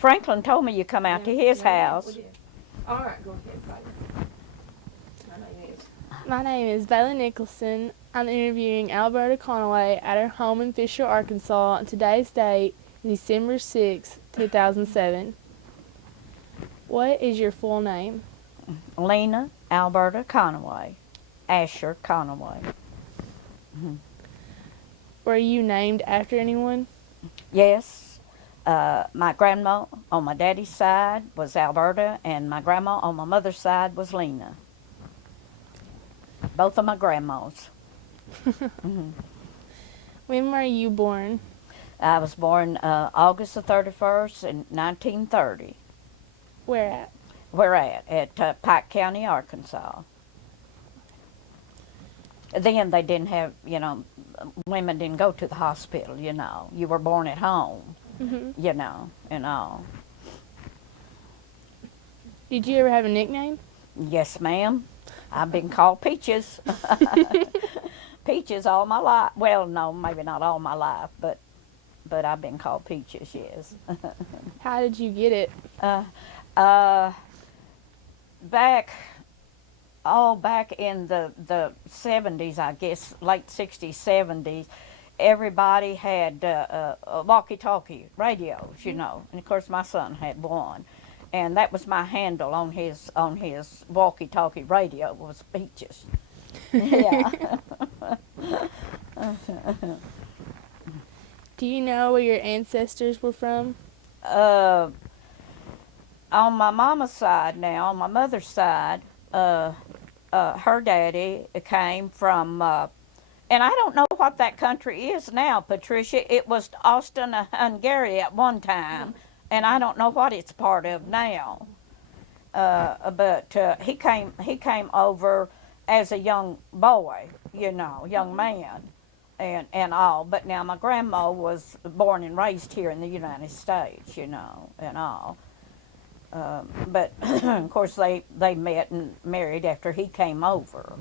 Franklin told me you come out to his house. We did. All right, go ahead, Bailey. My name is. My name is Bailey Nicholson. I'm interviewing Alberta Conaway at her home in Fisher, Arkansas, and today's date is December 6, 2007. What is your full name? Lena Alberta Conaway, Asher Conaway. Were you named after anyone? Yes. My grandma on my daddy's side was Alberta, and my grandma on my mother's side was Lena. Both of my grandmas. When were you born? I was born August the 31st in 1930. Where at? Where at? At Pike County, Arkansas. Then they didn't have, women didn't go to the hospital, You were born at home, and all. Did you ever have a nickname? Yes, ma'am. I've been called Peaches. Peaches all my life. Well, no, maybe not all my life, but I've been called Peaches, yes. How did you get it? Back in the 70s, I guess, late 60s, 70s, everybody had walkie-talkie radios, And of course, my son had one, and that was my handle on his walkie-talkie radio was Peaches. Yeah. Do you know where your ancestors were from? On my mama's side now, on my mother's side, her daddy came from, and I don't know what that country is now, Patricia. It was Austria-Hungary at one time, and I don't know what it's part of now. But he came over as a young boy, young man, and all. But now my grandma was born and raised here in the United States, and all. But of course they met and married after he came over,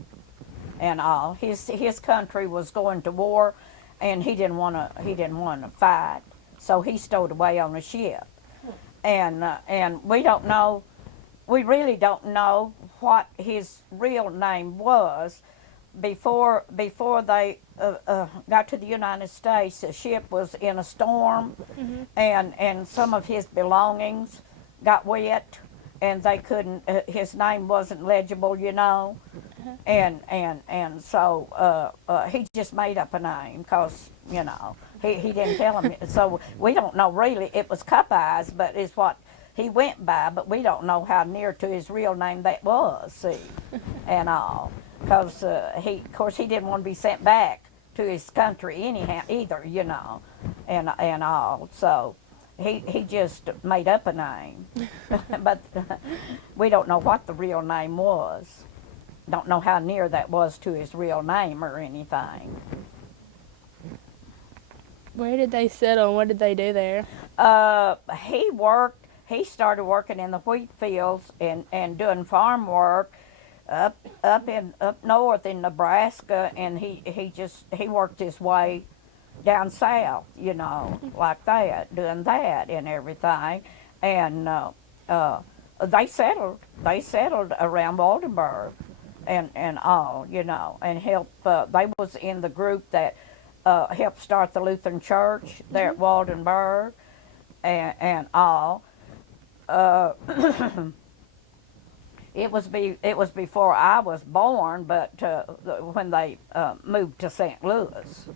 and all. His country was going to war, and he didn't want to fight, so he stowed away on a ship, and we really don't know what his real name was. Before they got to the United States, the ship was in a storm, and some of his belongings got wet, and they couldn't. His name wasn't legible, and so he just made up a name because he didn't tell him. So we don't know really. It was Cup Eyes, but it's what he went by. But we don't know how near to his real name that was. See, and all, because of course he didn't want to be sent back to his country anyhow either, and all. So. He just made up a name, but we don't know what the real name was. Don't know how near that was to his real name or anything. Where did they settle and what did they do there? He started working in the wheat fields and doing farm work up north in Nebraska, and he worked his way down south, like that, doing that and everything, and they settled around Waldenburg, and all, and helped. They was in the group that helped start the Lutheran Church there at Waldenburg, and all. It was before I was born, but when they moved to St. Louis.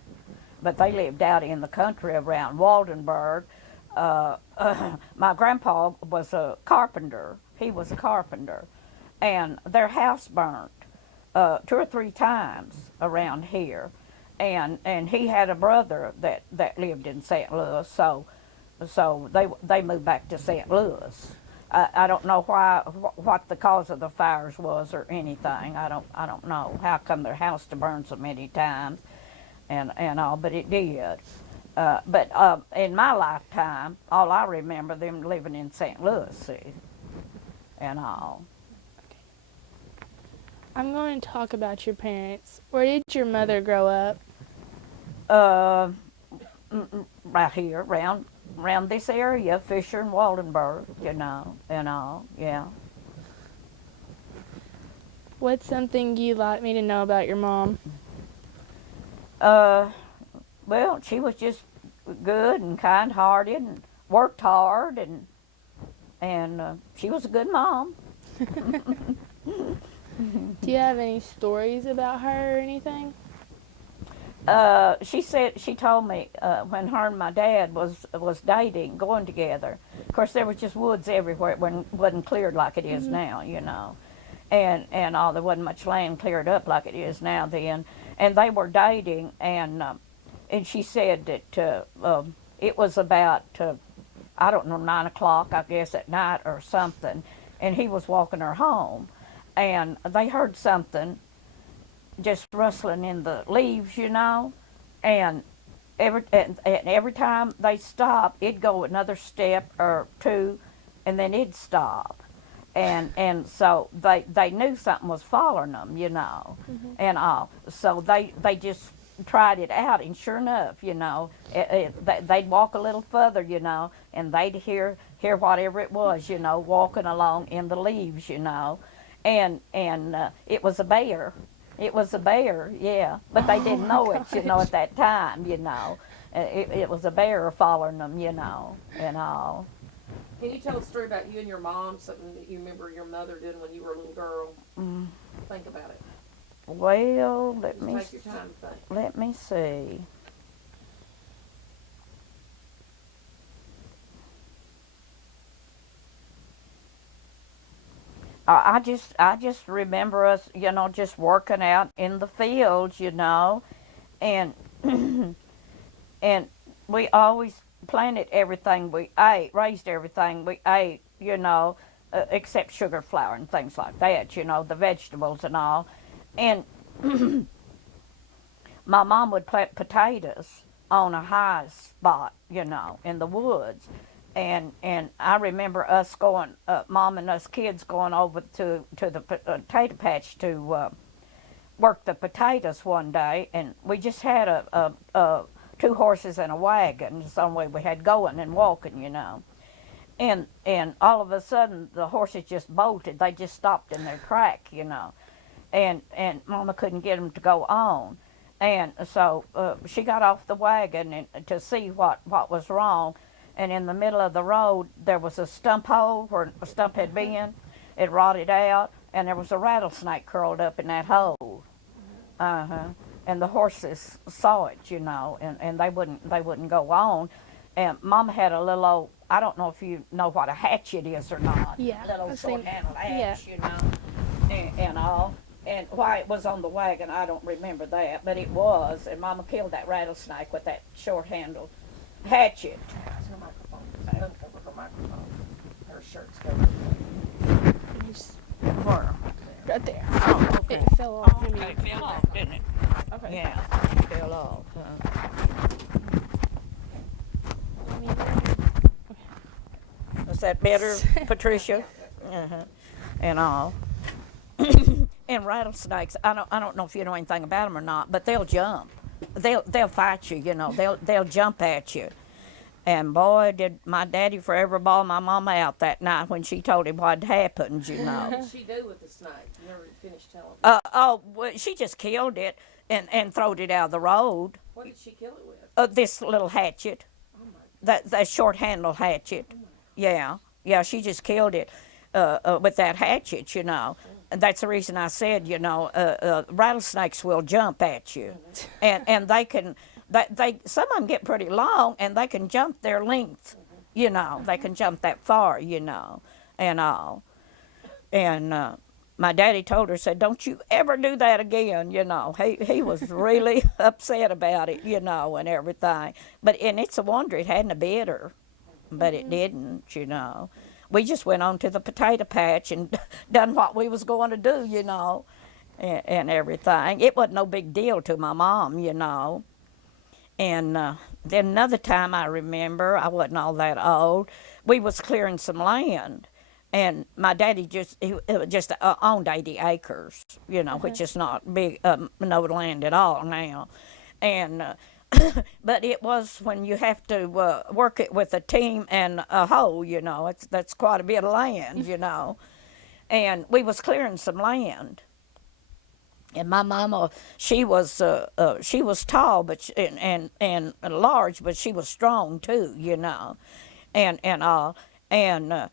But they lived out in the country around Waldenburg. My grandpa was a carpenter. He was a carpenter. And their house burnt 2 or 3 times around here. And he had a brother that lived in St. Louis, so they moved back to St. Louis. I don't know what the cause of the fires was or anything. I don't know how come their house to burn so many times. And all, but it did. But in my lifetime, all I remember them living in St. Louis, see, and all. I'm going to talk about your parents. Where did your mother grow up? Right here, around around this area, Fisher and Waldenburg, and all, yeah. What's something you'd like me to know about your mom? Uh, well, she was just good and kind-hearted and worked hard, and she was a good mom. Do you have any stories about her or anything? She told me when her and my dad was dating, going together. Of course, there was just woods everywhere. It wasn't cleared like it is now, and all there wasn't much land cleared up like it is now then. And they were dating, and she said that it was about I don't know 9 o'clock, I guess, at night or something, and he was walking her home, and they heard something just rustling in the leaves, and every time they stopped, it'd go another step or two, and then it'd stop, and so they knew something was following them, and all. So they just tried it out, and sure enough, they'd walk a little further, and they'd hear whatever it was, walking along in the leaves, and it was a bear. It was a bear, yeah, but they didn't know it, at that time, It was a bear following them, and all. Can you tell a story about you and your mom, something that you remember your mother doing when you were a little girl? Think about it. Well, Just take your time to think. let me see. I just remember us, just working out in the fields, and and we always planted everything we ate, raised everything we ate, except sugar, flour, and things like that, the vegetables and all. And my mom would plant potatoes on a high spot, in the woods. And I remember us going, Mom and us kids going over to the potato patch to work the potatoes one day, and we just had two horses and a wagon, some way we had going and walking, And all of a sudden the horses just bolted. They just stopped in their track, And Mama couldn't get them to go on. And so she got off the wagon to see what was wrong. And in the middle of the road, there was a stump hole where a stump had been. It rotted out, and there was a rattlesnake curled up in that hole. And the horses saw it, and they wouldn't go on. And Mama had a little old, I don't know if you know what a hatchet is or not. Yeah, Little I've short seen- handled yeah. axe, and all. And why it was on the wagon, I don't remember that, but it was. And Mama killed that rattlesnake with that short handled hatchet. It's her microphone. Uncover her microphone. Her shirt's covered. Where? Right there. Oh, okay. It fell off. Oh, okay, it fell off, didn't it? Okay. Yeah, it fell off. Was that better, Patricia? Uh-huh. And all. And rattlesnakes, I don't know if you know anything about them or not, but they'll jump. They'll fight you, They'll jump at you. And boy, did my daddy forever bawl my mama out that night when she told him what had happened, What did she do with the snake? You never finished telling me. Well, she just killed it and throwed it out of the road. What did she kill it with? This little hatchet, Oh my. that short handle hatchet. Yeah, she just killed it with that hatchet, And that's the reason I said, rattlesnakes will jump at you, and they can. They some of them get pretty long, and they can jump their length. They can jump that far, and all. And my daddy told her, said, "Don't you ever do that again." He was really upset about it, and everything. And it's a wonder it hadn't bit her, but it didn't, We just went on to the potato patch and done what we was going to do, and everything. It wasn't no big deal to my mom, And then another time I remember, I wasn't all that old, we was clearing some land. And my daddy just owned 80 acres, which is not big, no land at all now. And but it was when you have to work it with a team and a hoe, that's quite a bit of land, And we was clearing some land. And my mama, she was tall, but and large, but she was strong too, and all, and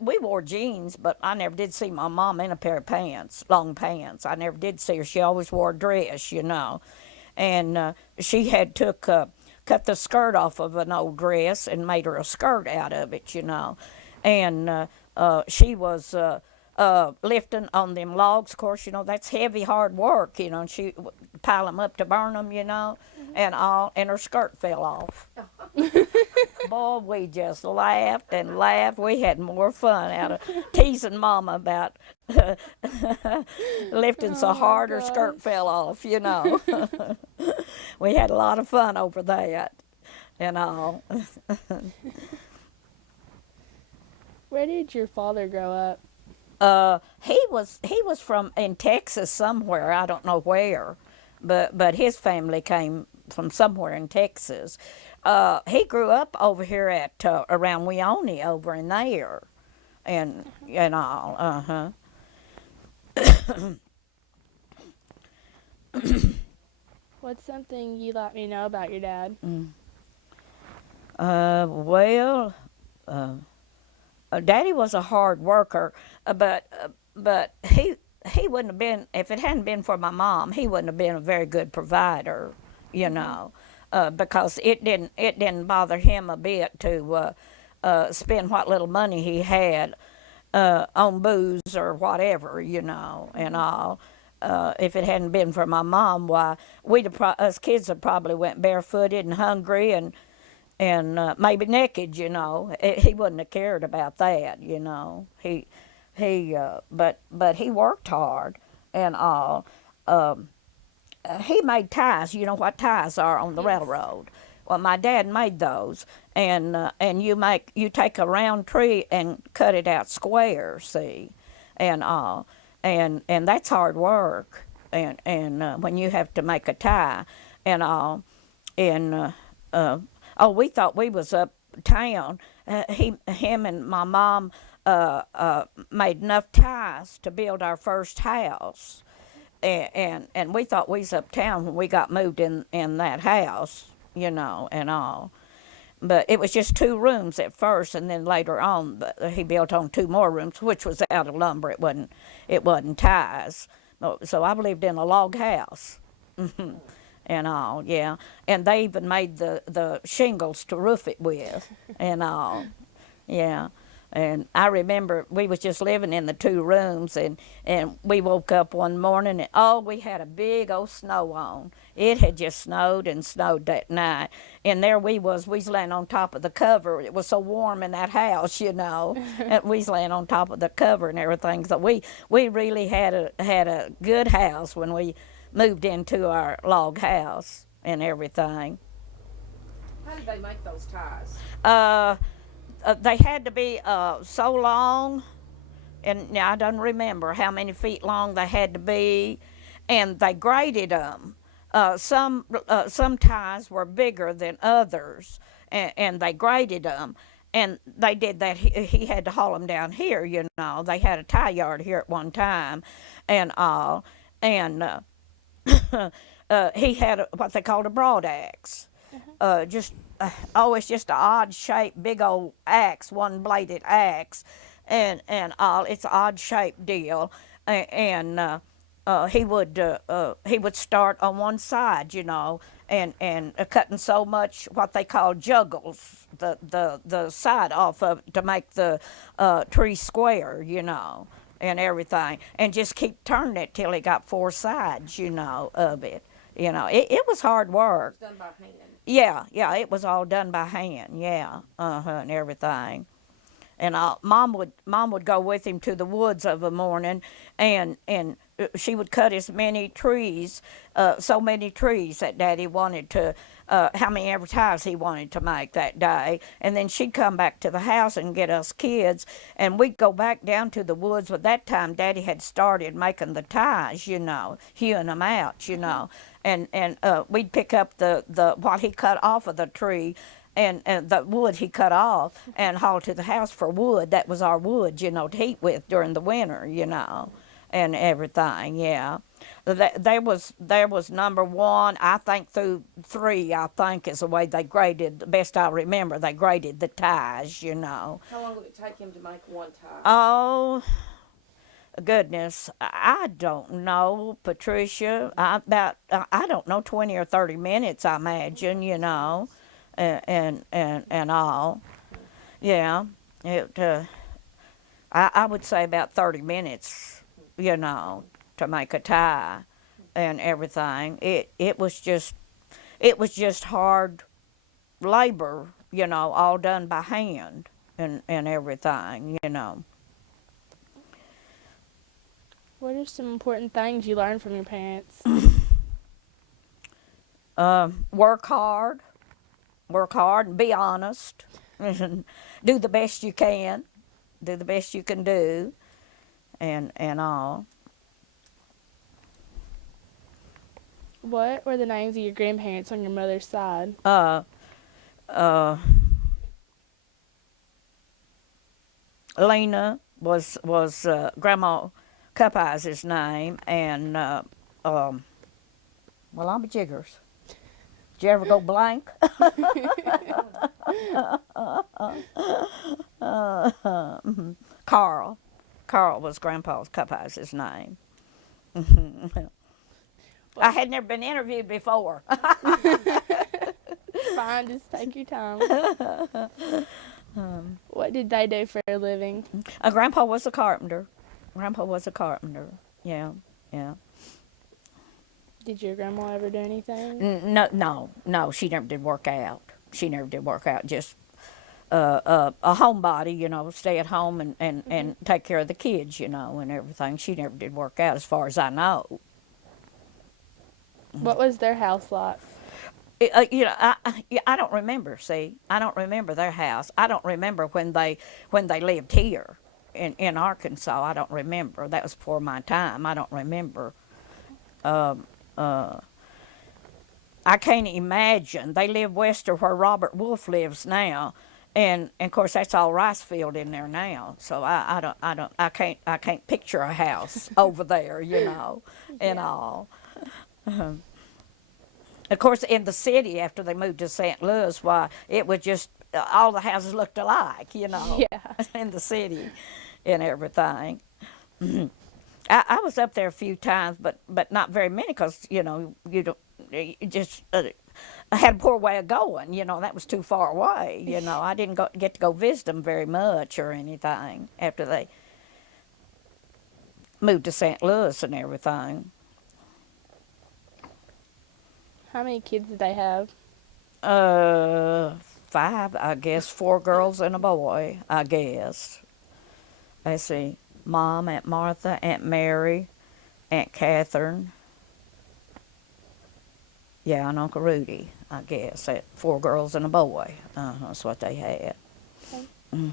we wore jeans, but I never did see my mom in a pair of pants, long pants. I never did see her. She always wore a dress, and she had cut the skirt off of an old dress and made her a skirt out of it, and she was lifting on them logs. Of course, that's heavy, hard work, and she pile them up to burn them, and all, and her skirt fell off. Boy, we just laughed and laughed. We had more fun out of teasing Mama about lifting so hard her skirt fell off, We had a lot of fun over that and all. Where did your father grow up? He was from in Texas somewhere. I don't know where, but his family came from somewhere in Texas. He grew up over here at around Weone over in there, and all. What's something you'd like me to know about your dad? Well, Daddy was a hard worker, but he wouldn't have been, if it hadn't been for my mom, he wouldn't have been a very good provider, because it didn't bother him a bit to spend what little money he had on booze or whatever, and all. If it hadn't been for my mom, why us kids would probably went barefooted and hungry and maybe naked, He wouldn't have cared about that, But he worked hard and all. He made ties. You know what ties are on the railroad. Well, my dad made those, and you take a round tree and cut it out square, see, and all, and that's hard work, and when you have to make a tie, and all, and we thought we was uptown. Him and my mom made enough ties to build our first house. And we thought we was uptown when we got moved in that house, and all. But it was just 2 rooms at first, and then later on he built on 2 more rooms, which was out of lumber. It wasn't ties. So I lived in a log house, and all, yeah. And they even made the shingles to roof it with, and all, yeah. And I remember we was just living in the 2 rooms, and we woke up one morning, and we had a big old snow on. It had just snowed and snowed that night. And there we was laying on top of the cover. It was so warm in that house, and we was laying on top of the cover and everything. So we really had a good house when we moved into our log house and everything. How did they make those ties? They had to be so long, and now I don't remember how many feet long they had to be, and they graded them. Some ties were bigger than others, and they graded them, and they did that. He had to haul them down here, They had a tie yard here at one time, and all, and he had what they called a broad axe, always just an odd shaped, big old axe, 1-bladed axe, and all. It's an odd shaped deal, and he would start on one side, and cutting so much what they call juggles, the side off of to make the tree square, and everything, and just keep turning it till he got 4 sides, of it. It was hard work. Done by hand. Yeah, it was all done by hand. Yeah, and everything. And mom would go with him to the woods of a morning, and she would cut as many trees, so many trees that Daddy wanted to, how many every ties he wanted to make that day. And then she'd come back to the house and get us kids, and we'd go back down to the woods. But that time Daddy had started making the ties, hewing them out, and we'd pick up the what he cut off of the tree, and the wood he cut off, and haul to the house for wood. That was our wood, to heat with during the winter, and everything. Yeah, there was number one. I think through three. I think is the way they graded. The best I remember, they graded the ties. How long would it take him to make one tie? Oh goodness, I don't know, Patricia. I don't know, 20 or 30 minutes, I imagine. And all. Yeah, it. I would say about 30 minutes. To make a tie and everything. It was just hard labor. All done by hand and everything. What are some important things you learned from your parents? Work hard and be honest. Do the best you can. Do the best you can do, and all. What were the names of your grandparents on your mother's side? Lena was Grandma Cup-Eye's name, and well, I'm a jiggers. Did you ever go blank? Carl. Carl was Grandpa's Cup-Eye's name. I had never been interviewed before. Fine, just take your time. What did they do for a living? Grandpa was a carpenter. Yeah, yeah. Did your grandma ever do anything? No. She never did work out. Just a homebody, stay at home and take care of the kids, and everything. She never did work out, as far as I know. What was their house like? I don't remember. See, I don't remember their house. I don't remember when they lived here in Arkansas. I don't remember. That was before my time. I don't remember. I can't imagine. They live west of where Robert Wolf lives now, and of course that's all rice field in there now. So I can't picture a house over there, and all. Of course, in the city, after they moved to St. Louis, why, it was just, all the houses looked alike, Yeah. in the city and everything. I was up there a few times, but not very many, because, you don't, you just I had a poor way of going, that was too far away, I didn't get to go visit them very much or anything after they moved to St. Louis and everything. How many kids did they have? 5, I guess. 4 girls and a boy, I guess. Let's see. Mom, Aunt Martha, Aunt Mary, Aunt Catherine. Yeah, and Uncle Rudy, I guess. 4 girls and a boy. That's what they had. Okay.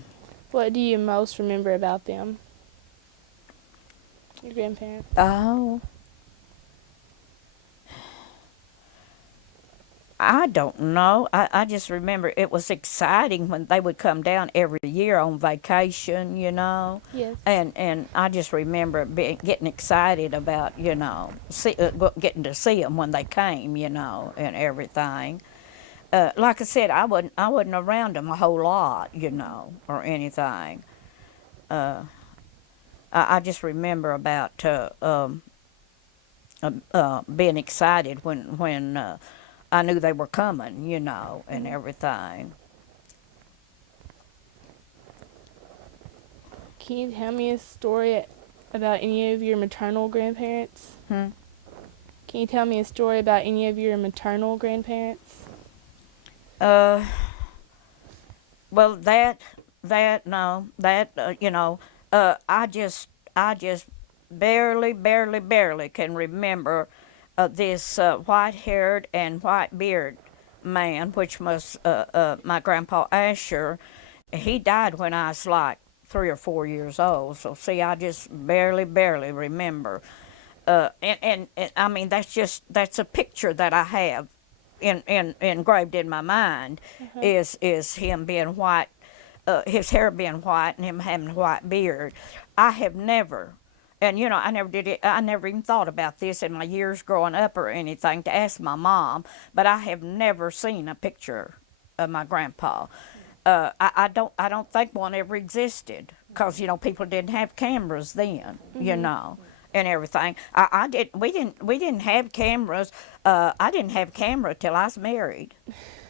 What do you most remember about them? Your grandparents? Oh. I don't know. I just remember it was exciting when they would come down every year on vacation, Yes. And I just remember getting excited about, getting to see them when they came, and everything. Like I said, I wasn't around them a whole lot, or anything. I just remember about being excited when I knew they were coming, and everything. Can you tell me a story about any of your maternal grandparents? Hmm? Can you tell me a story about any of your maternal grandparents? Well, I just barely can remember this white-haired and white-bearded man, which was my grandpa Asher. He died when I was like 3 or 4 years old. So see, I just barely remember. and I mean that's a picture that I have engraved in my mind, is him being white, his hair being white and him having a white beard. I have never, and I never did it. I never even thought about this in my years growing up or anything to ask my mom, but I have never seen a picture of my grandpa. I don't think one ever existed because people didn't have cameras then, and everything. We didn't have cameras. I didn't have camera till I was married,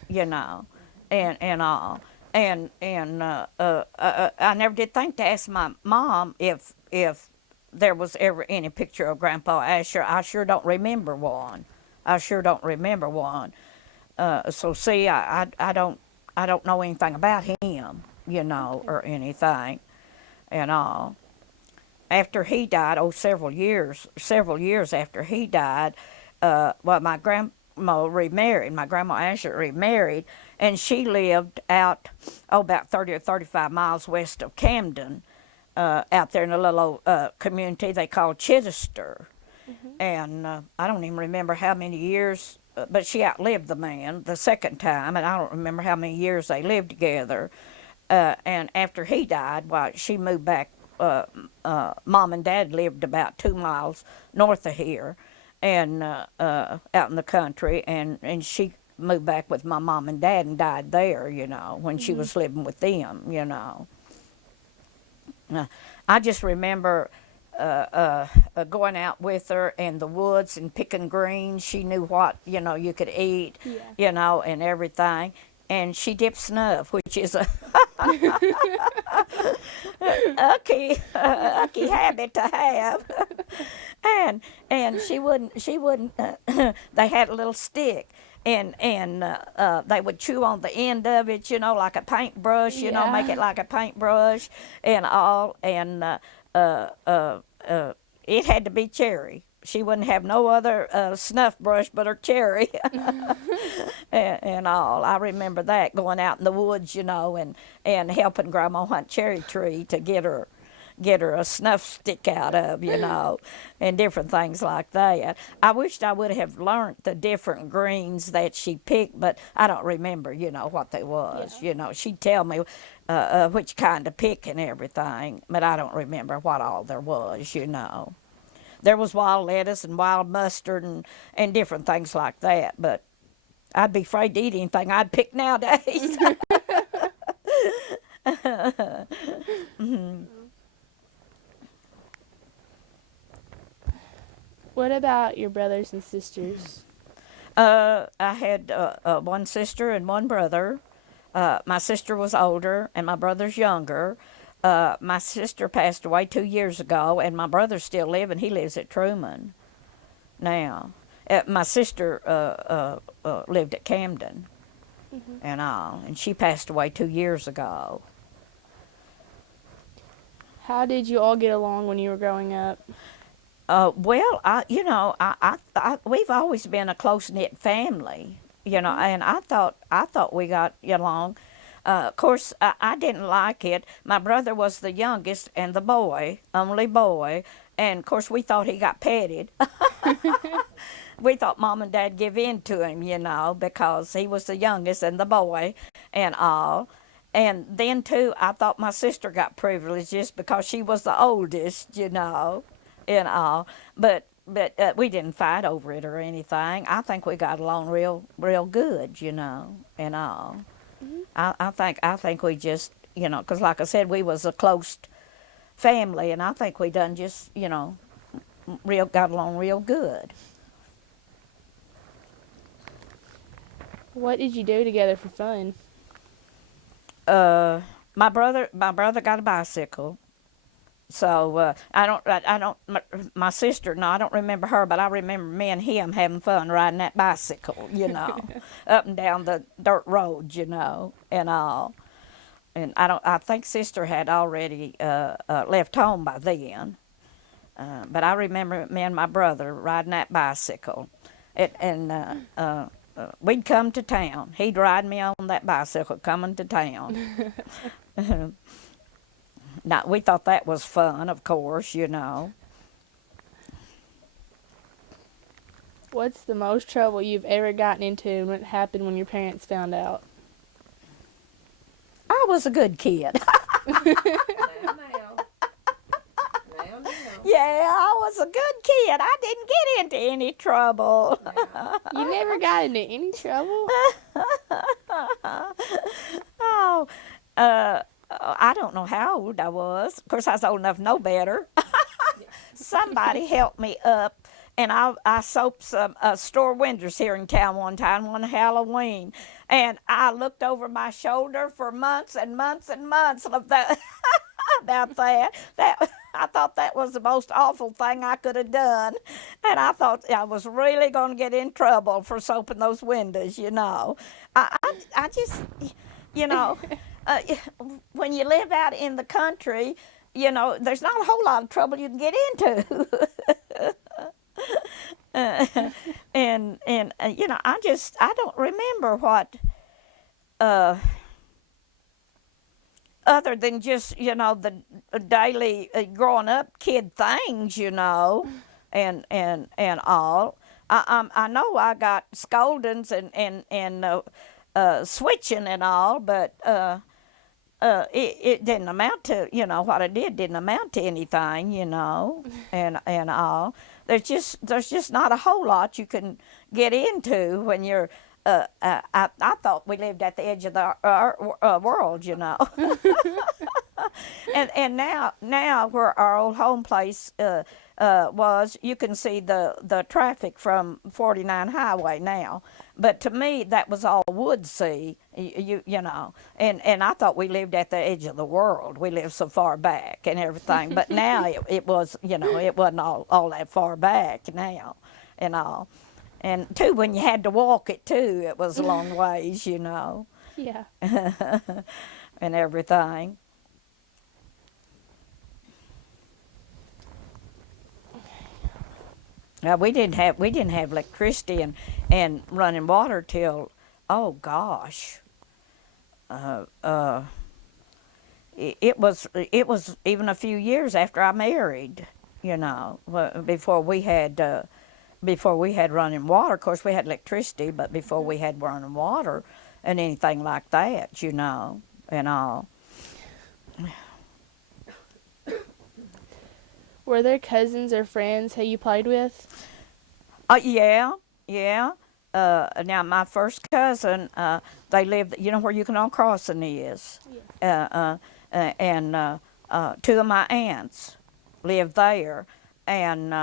and all. I never did think to ask my mom if there was ever any picture of Grandpa Asher. I sure don't remember one. I sure don't remember one. So see, I don't know anything about him, or anything, and all. After he died, several years after he died, well, my grandma remarried. My grandma Asher remarried, and she lived out, about 30 or 35 miles west of Camden, out there in a little community they call Chichester. And I don't even remember how many years, but she outlived the man the second time, and I don't remember how many years they lived together. And after he died, well, she moved back. Mom and Dad lived about 2 miles north of here, and out in the country, and she moved back with my mom and dad and died there, when she was living with them. I just remember going out with her in the woods and picking greens. She knew what you could eat, and everything. And she dipped snuff, which is a ucky habit to have. and she wouldn't. They had a little stick. And they would chew on the end of it, like a paintbrush, make it like a paintbrush and all. And it had to be cherry. She wouldn't have no other snuff brush but her cherry and all. I remember that, going out in the woods, and helping Grandma hunt cherry tree to get her a snuff stick out of, and different things like that. I wished I would have learned the different greens that she picked, but I don't remember, what they was. She'd tell me which kind to pick and everything, but I don't remember what all there was. There was wild lettuce and wild mustard and different things like that, but I'd be afraid to eat anything I'd pick nowadays. What about your brothers and sisters? I had one sister and one brother. My sister was older and my brother's younger. My sister passed away 2 years ago, and my brother's still living. He lives at Truman now. My sister lived at Camden and all, and she passed away 2 years ago. How did you all get along when you were growing up? Well, we've always been a close-knit family, and I thought we got along. Of course, I didn't like it. My brother was the youngest and the only boy, and of course we thought he got petted. We thought Mom and Dad give in to him, because he was the youngest and the boy and all. And then, too, I thought my sister got privileges because she was the oldest, and all. But we didn't fight over it or anything. I think we got along real good, and all. I think we just, because like I said, we was a close family, and I think we done just, got along real good. What did you do together for fun? My brother got a bicycle. So my sister, no, I don't remember her, but I remember me and him having fun riding that bicycle, up and down the dirt road, and all. And I think sister had already left home by then. But I remember me and my brother riding that bicycle. We'd come to town. He'd ride me on that bicycle coming to town. Now, we thought that was fun, of course, What's the most trouble you've ever gotten into and what happened when your parents found out? I was a good kid. Now. Yeah, I was a good kid. I didn't get into any trouble. You never got into any trouble? Oh, I don't know how old I was. Of course, I was old enough to know better. Somebody helped me up, and I soaped some store windows here in town one time, one Halloween, and I looked over my shoulder for months and months and months of that. About that. I thought that was the most awful thing I could have done, and I thought I was really going to get in trouble for soaping those windows. I just, you know, uh, when you live out in the country, there's not a whole lot of trouble you can get into. I don't remember what. Other than just the daily growing up kid things, and all. I know I got scoldings and switching and all, but it didn't amount to what I didn't amount to anything, and all. There's just not a whole lot you can get into when you're. I thought we lived at the edge of the world, and now where our old home place was, you can see the traffic from 49 Highway now. But to me, that was all woodsy, and I thought we lived at the edge of the world. We lived so far back and everything. But now it was, it wasn't all that far back now and all. And, too, when you had to walk it, too, it was a long ways, Yeah. and everything. We didn't have electricity and running water till, oh gosh, it was even a few years after I married, before we had. Before we had running water. Of course, we had electricity, but before we had running water and anything like that, and all. Were there cousins or friends who you played with? Yeah. Now, my first cousin, they lived, where Yukon Crossing is? Yes. And two of my aunts lived there, and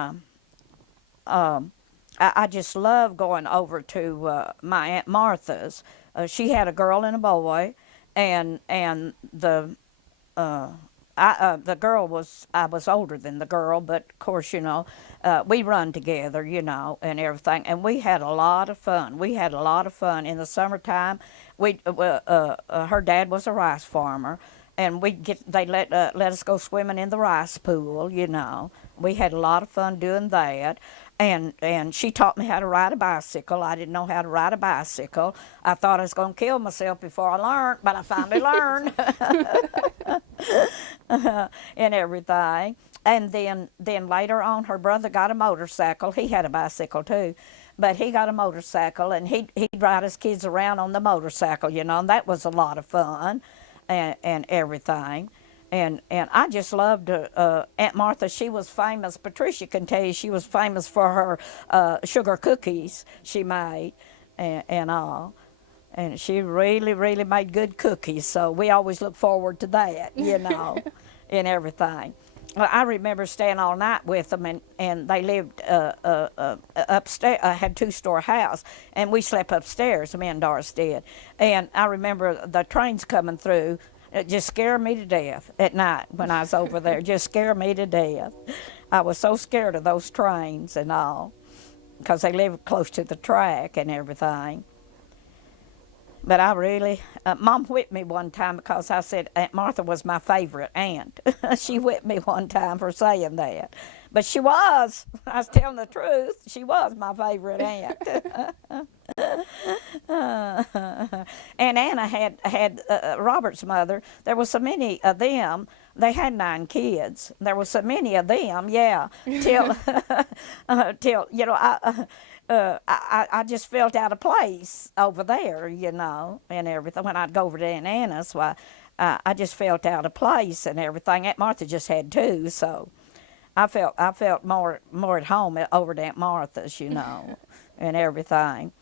I just love going over to my Aunt Martha's. She had a girl and a boy, and the girl I was older than the girl, but of course we run together, and everything, and we had a lot of fun. We had a lot of fun in the summertime. Her dad was a rice farmer. And they let us go swimming in the rice pool, We had a lot of fun doing that. And she taught me how to ride a bicycle. I didn't know how to ride a bicycle. I thought I was going to kill myself before I learned, but I finally learned. And everything. And then later on, her brother got a motorcycle. He had a bicycle too. But he got a motorcycle, and he'd ride his kids around on the motorcycle, and that was a lot of fun. And everything, and I just loved Aunt Martha. She was famous. Patricia can tell you she was famous for her sugar cookies she made, and all. And she really, really made good cookies. So we always look forward to that, and everything. Well, I remember staying all night with them, and they lived upstairs. Had two-story house, and we slept upstairs. Me and Doris did. And I remember the trains coming through. It just scared me to death at night when I was over there. Just scared me to death. I was so scared of those trains and all, because they lived close to the track and everything. But I really, Mom whipped me one time because I said Aunt Martha was my favorite aunt. She whipped me one time for saying that. But she was. I was telling the truth. She was my favorite aunt. And Anna had Robert's mother. There was so many of them. They had 9 kids. There was so many of them, yeah. Till I just felt out of place over there, and everything. When I'd go over to Aunt Anna's, why, I just felt out of place and everything. Aunt Martha just had two, so I felt more at home over at Aunt Martha's, and everything.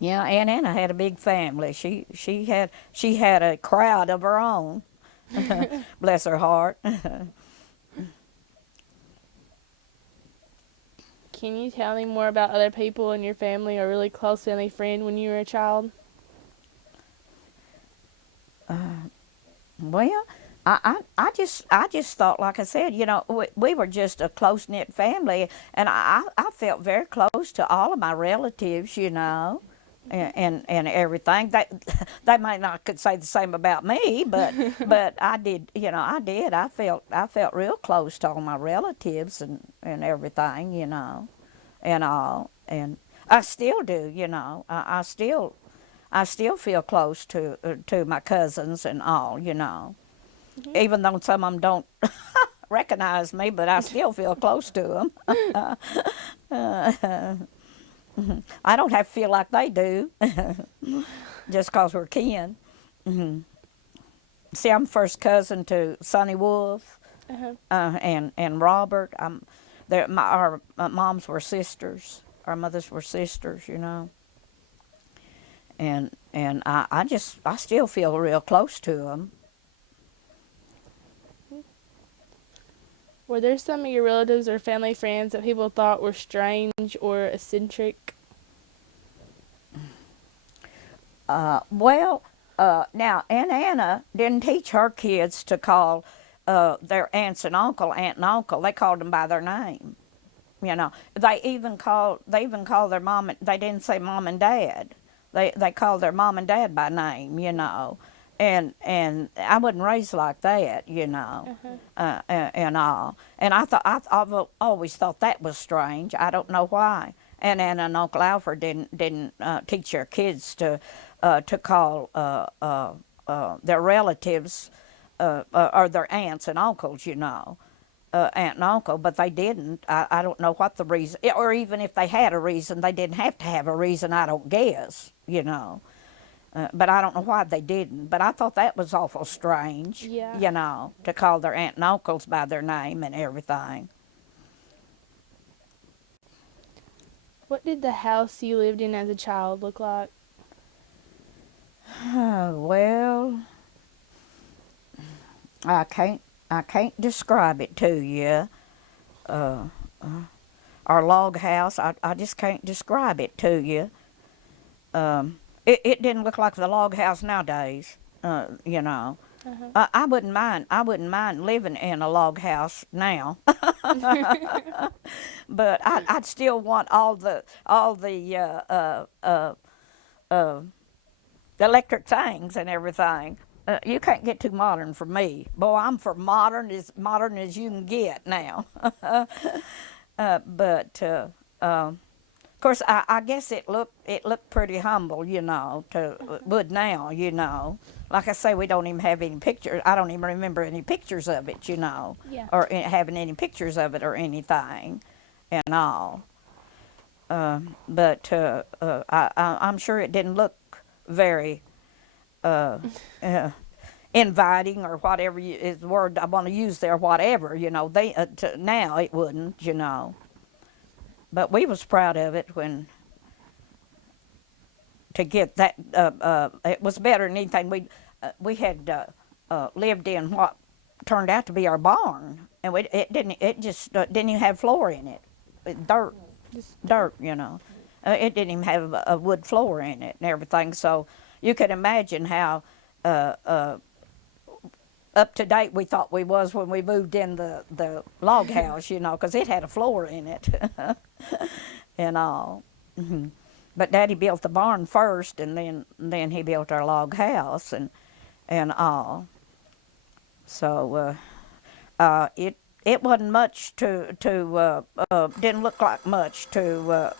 Yeah, Aunt Anna had a big family. She had a crowd of her own. Bless her heart. Can you tell me more about other people in your family or really close family friend when you were a child? Well, I just thought, like I said, we were just a close knit family, and I felt very close to all of my relatives, and everything. They might not could say the same about me, but I did, I did. I felt real close to all my relatives and everything, and all, and I still do, I still feel close to my cousins and all, even though some of them don't recognize me, but I still feel close to them. I don't have to feel like they do, just 'cause we're kin. See, I'm first cousin to Sonny Wolf, Uh-huh. and Robert. Our moms were sisters. Our mothers were sisters, and I still feel real close to them. Were there some of your relatives or family friends that people thought were strange or eccentric? Well, now Aunt Anna didn't teach her kids to call their aunts and uncle aunt and uncle. They called them by their name. They even called their mom. They didn't say mom and dad. They called their mom and dad by name. And I wasn't raised like that. And all. And I've always thought that was strange. I don't know why. And Aunt and Uncle Alfred didn't teach their kids to call their relatives or their aunts and uncles, aunt and uncle, but they didn't. I don't know what the reason, or even if they had a reason, they didn't have to have a reason, I don't guess, but I don't know why they didn't. But I thought that was awful strange, Yeah. to call their aunt and uncles by their name and everything. What did the house you lived in as a child look like? Well, I can't describe it to you. Our log house, I just can't describe it to you. It didn't look like the log house nowadays. Uh-huh. I wouldn't mind living in a log house now. But I'd still want all the electric things and everything. You can't get too modern for me. Boy, I'm for modern as you can get now. But of course, I guess it looked pretty humble, would now. Like I say, we don't even have any pictures. I don't even remember any pictures of it, Yeah. or having any pictures of it or anything, and all. But I'm sure it didn't look very inviting, or whatever is the word I want to use there. Whatever, now it wouldn't, But we was proud of it to get that. It was better than anything we had lived in. What turned out to be our barn, and it just didn't even have floor in it. Dirt, it didn't even have a wood floor in it and everything. So you can imagine how up to date we thought we was when we moved in the log house, because it had a floor in it and all. But Daddy built the barn first, and then he built our log house and all. So it wasn't much to didn't look like much to.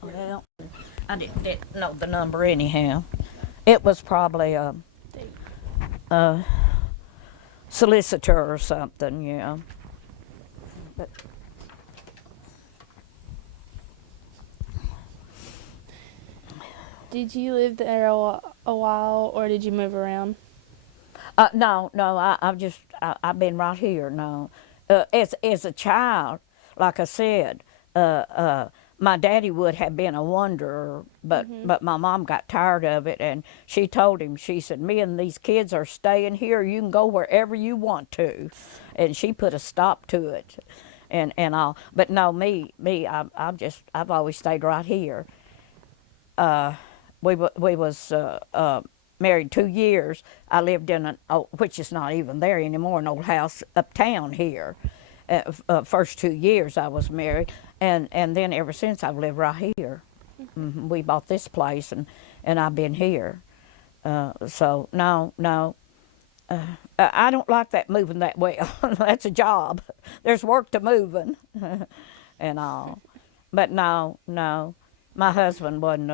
Well, I didn't know the number anyhow. It was probably a solicitor or something, But Did you live there a while, or did you move around? No, no, I've been right here. No, as a child, like I said, my daddy would have been a wanderer, but my mom got tired of it, and she told him, she said, "Me and these kids are staying here. You can go wherever you want to," and she put a stop to it, and all. But no, I've always stayed right here. We was married 2 years. I lived in which is not even there anymore, an old house uptown here. First 2 years I was married, and then ever since I've lived right here. We bought this place, and I've been here. So no. I don't like that moving that well. That's a job. There's work to moving, and all. But no. My husband wasn't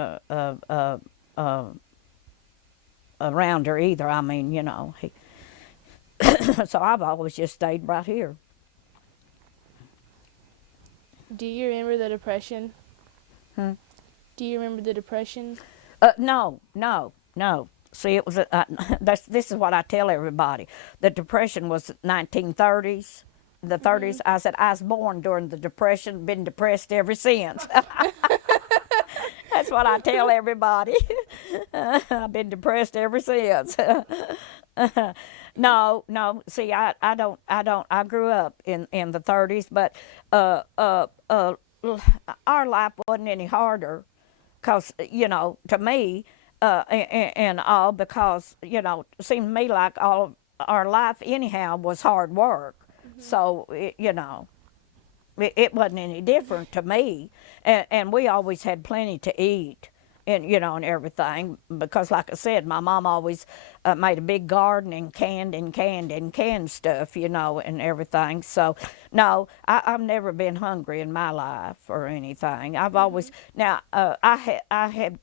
around her either. I mean, he. So I've always just stayed right here. Do you remember the Depression? Hmm? Do you remember the Depression? No. See, it was this is what I tell everybody. The Depression was 1930s. The 30s. I said I was born during the Depression. Been depressed ever since. That's what I tell everybody. I've been depressed ever since. No. See, I don't. I grew up in the 30s, but our life wasn't any harder, cause to me, and all, because it seemed to me like all of our life anyhow was hard work. So it wasn't any different to me, and we always had plenty to eat, and everything, because like I said, my mom always made a big garden and canned stuff, and everything. So no, I've never been hungry in my life or anything. I've always now I had.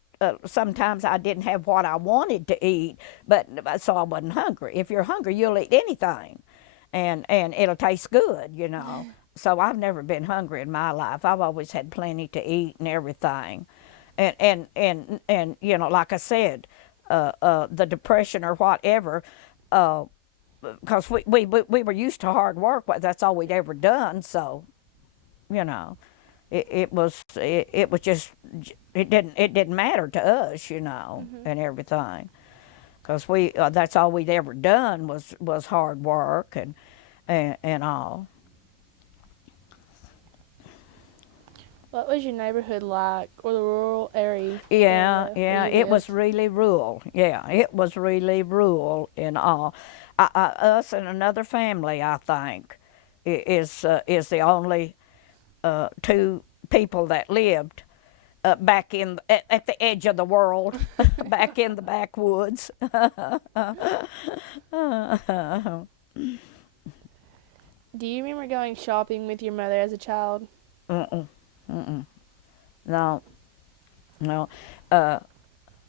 Sometimes I didn't have what I wanted to eat, but so I wasn't hungry. If you're hungry, you'll eat anything, and it'll taste good. So I've never been hungry in my life. I've always had plenty to eat and everything, and like I said, the Depression or whatever, because we were used to hard work. But that's all we'd ever done. So, it was just it didn't matter to us, and everything, because that's all we'd ever done was hard work and all. What was your neighborhood like, or the rural area? Yeah, where you it was lived? really rural. Yeah, it was really rural and all. Us and another family, I think, is the only two people that lived back at the edge of the world, back in the backwoods. Do you remember going shopping with your mother as a child? Mm-mm, mm-mm. No, no.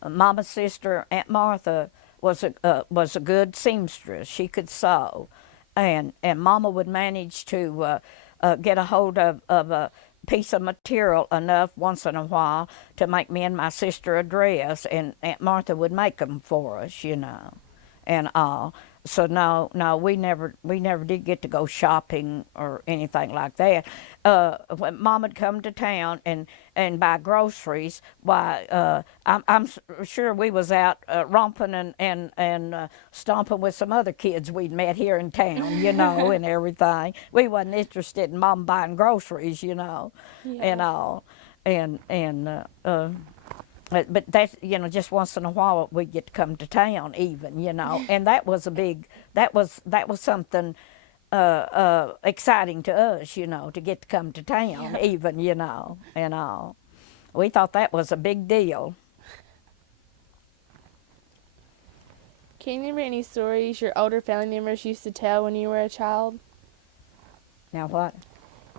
Mama's sister, Aunt Martha, was a good seamstress. She could sew, and Mama would manage to get a hold of a piece of material enough once in a while to make me and my sister a dress, and Aunt Martha would make them for us, and all. So no, we never did get to go shopping or anything like that. When Mom had come to town and buy groceries, why I'm sure we was out romping and stomping with some other kids we'd met here in town, and everything. We wasn't interested in Mom buying groceries, and all, but that's just once in a while we get to come to town even, and that was something exciting to us, to get to come to town even, and all. We thought that was a big deal. Can you remember any stories your older family members used to tell when you were a child? Now what?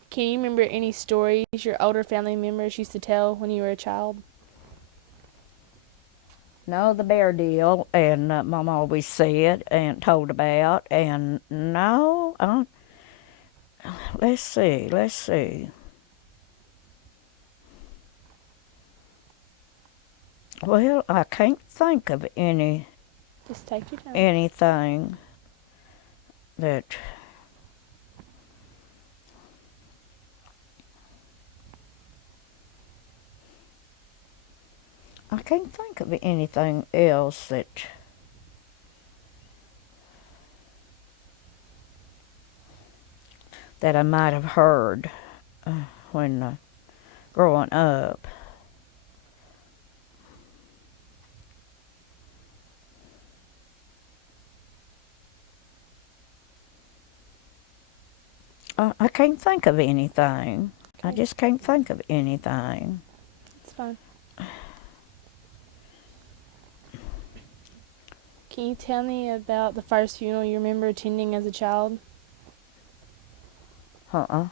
Can you remember any stories your older family members used to tell when you were a child? No, the bear deal, and Mom always said and told about, and no, let's see. Well, I can't think of Just take your time. anything that I can't think of anything else that I might have heard when growing up. I can't think of anything. I Okay. just can't think of anything. It's fine. Can you tell me about the first funeral you remember attending as a child? Uh-uh.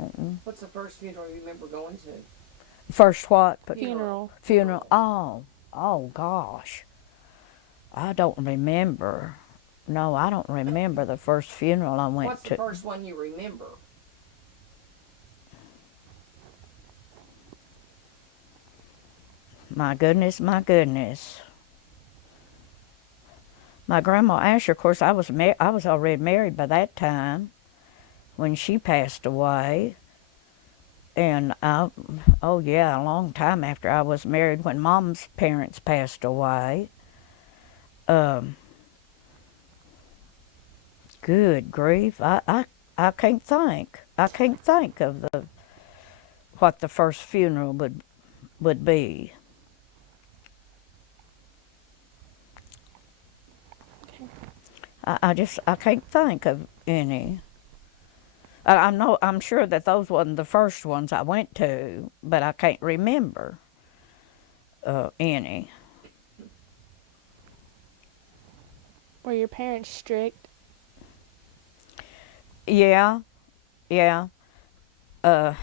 Mm-mm. What's the first funeral you remember going to? First what? But Funeral. funeral. Oh gosh. I don't remember. No, I don't remember the first funeral I went What's the to. first one you remember? My goodness, my goodness. My grandma Asher, of course, I was already married by that time when she passed away, and oh yeah, a long time after I was married when Mom's parents passed away. Um, Good grief, I can't think. I can't think of what the first funeral would be. Okay. I can't think of any. I'm sure that those wasn't the first ones I went to, but I can't remember any. Were your parents strict? Yeah, yeah. Uh,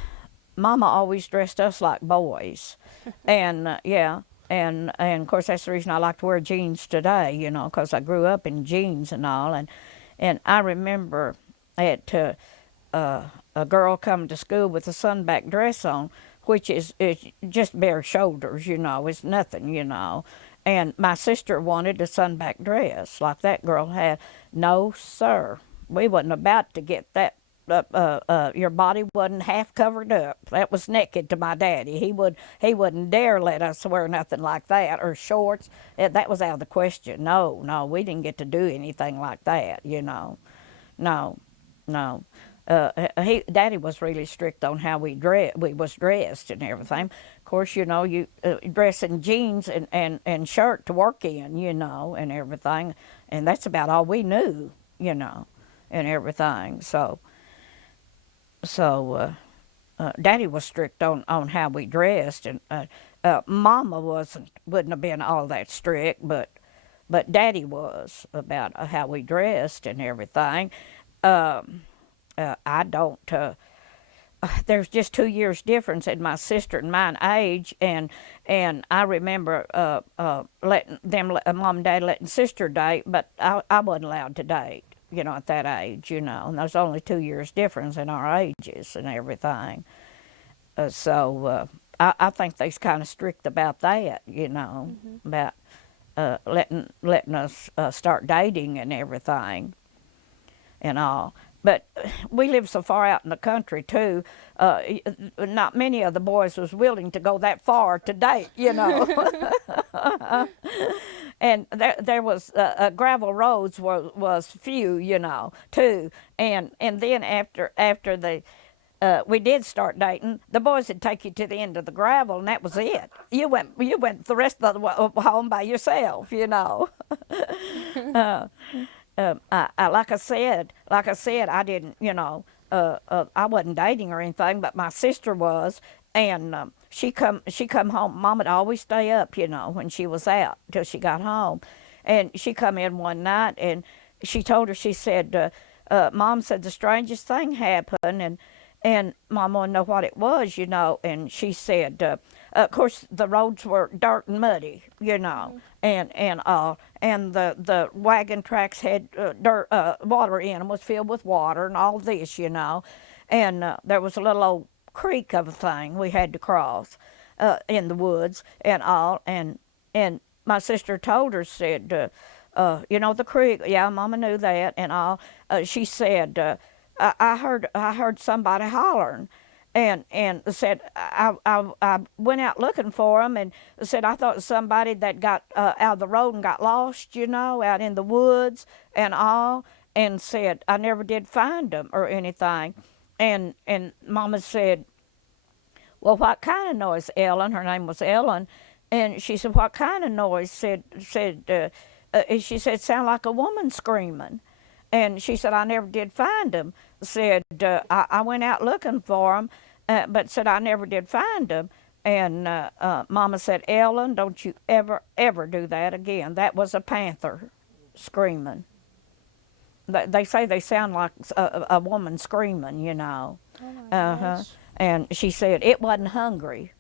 Mama always dressed us like boys, and yeah, and of course that's the reason I like to wear jeans today. You know, because I grew up in jeans and all, and I remember at a girl coming to school with a sunback dress on, which is just bare shoulders, you know, it's nothing, you know. And my sister wanted a sunback dress like that girl had. No, sir. We wasn't about to get that. Your body wasn't half covered up. That was naked to my daddy. He wouldn't dare let us wear nothing like that or shorts. That was out of the question. No, no, we didn't get to do anything like that. You know, no, no. Daddy was really strict on how we was dressed and everything. Of course, you know, you dress in jeans and shirt to work in, you know, and everything, and that's about all we knew, you know, and everything. So Daddy was strict on how we dressed, and Mama wouldn't have been all that strict, but Daddy was about how we dressed and everything. Um, I don't. There's just 2 years difference in my sister and mine age, and I remember letting them, mom and dad letting sister date, but I wasn't allowed to date. You know, at that age, you know, and there's only 2 years difference in our ages and everything. I think they's kind of strict about that, you know, about letting us start dating and everything and all. But we live so far out in the country too. Not many of the boys was willing to go that far to date, you know. And there was gravel roads was few, you know, too. And then after the we did start dating, the boys would take you to the end of the gravel, and that was it. You went the rest of the way home by yourself, you know. Like I said, I didn't, you know, I wasn't dating or anything, but my sister was, and she come home. Mom would always stay up, you know, when she was out till she got home, and she come in one night, and she told her, she said, Mom said the strangest thing happened, and Mom wanted to know what it was, you know, and she said, of course, the roads were dirt and muddy, you know, and the wagon tracks had dirt, water in them, was filled with water and all this, you know, and there was a little old creek of a thing we had to cross in the woods and all, and and my sister told her, said, you know the creek. Yeah, Mama knew that and all. She said, I heard somebody hollering, and said I went out looking for them, and said I thought somebody that got out of the road and got lost, you know, out in the woods and all, and said I never did find them or anything, and Mama said, well, what kind of noise, Ellen? Her name was Ellen. And she said, what kind of noise? She said, sound like a woman screaming. And she said, I never did find them. Said, I went out looking for them, but said, I never did find them. And Mama said, Ellen, don't you ever do that again. That was a panther screaming. They say they sound like a woman screaming, you know. Oh my Uh-huh. gosh. And she said it wasn't hungry,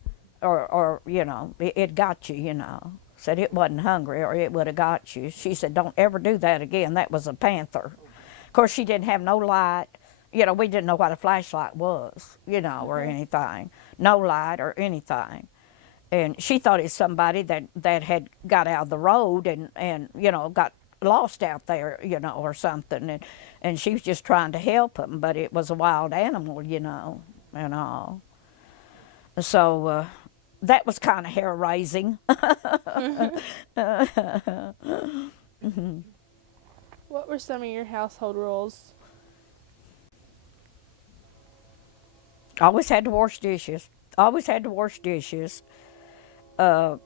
or you know, it got you, you know. Said it wasn't hungry, or it would have got you. She said, don't ever do that again. That was a panther. Of course, she didn't have no light. You know, we didn't know what a flashlight was, you know, or anything. No light or anything. And she thought it's somebody that had got out of the road and you know, got lost out there, you know, or something. And she was just trying to help him, but it was a wild animal, you know, and all. So that was kind of hair raising. What were some of your household rules? Always had to wash dishes. Always had to wash dishes. Of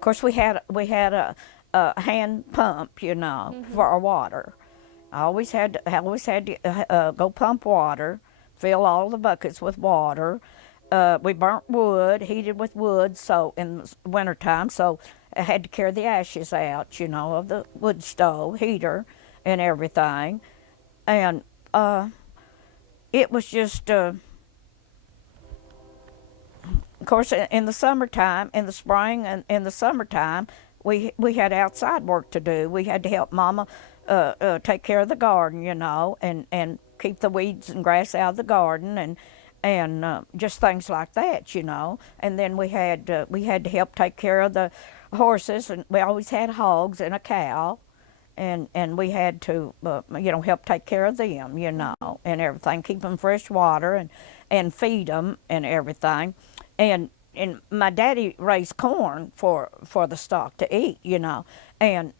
course, we had a hand pump, you know, for our water. I always had to go pump water, fill all the buckets with water. We burnt wood, heated with wood, so in the wintertime, so I had to carry the ashes out, you know, of the wood stove heater and everything. And it was just, of course, in the summertime, in the spring and in the summertime, we had outside work to do. We had to help Mama take care of the garden, you know, and keep the weeds and grass out of the garden, and just things like that, you know. And then we had to help take care of the horses, and we always had hogs and a cow, and we had to you know, help take care of them, you know, and everything, keep them fresh water and feed them and everything. And my daddy raised corn for the stock to eat, you know, and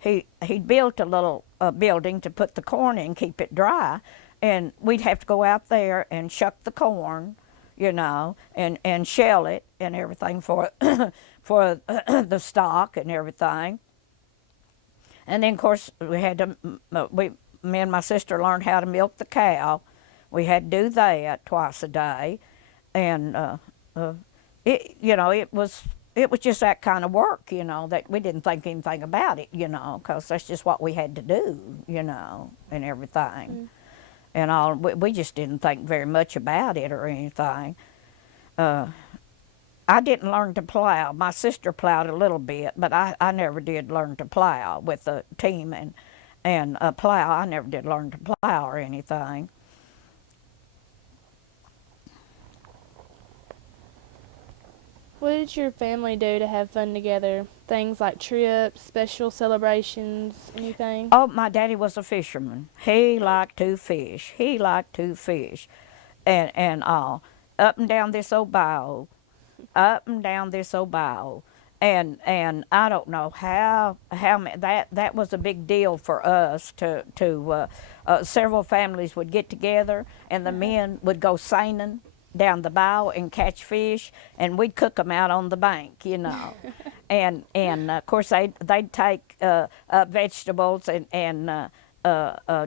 he built a little building to put the corn in, keep it dry, and we'd have to go out there and shuck the corn, you know, and shell it and everything for for the stock and everything. And then, of course, we had to, me and my sister learned how to milk the cow. We had to do that twice a day. And you know, it was just that kind of work, you know, that we didn't think anything about it, you know, because that's just what we had to do, you know, and everything. And all, we just didn't think very much about it or anything. I didn't learn to plow. My sister plowed a little bit, but I never did learn to plow with a team and plow. I never did learn to plow or anything. What did your family do to have fun together? Things like trips, special celebrations, anything? Oh, my daddy was a fisherman. He liked to fish. He liked to fish, and all up and down this old bayou, up and down this old bayou, and I don't know how that was a big deal for us to several families would get together, and the men would go seining down the bayou and catch fish, and we'd cook them out on the bank, you know. and of course they'd take vegetables and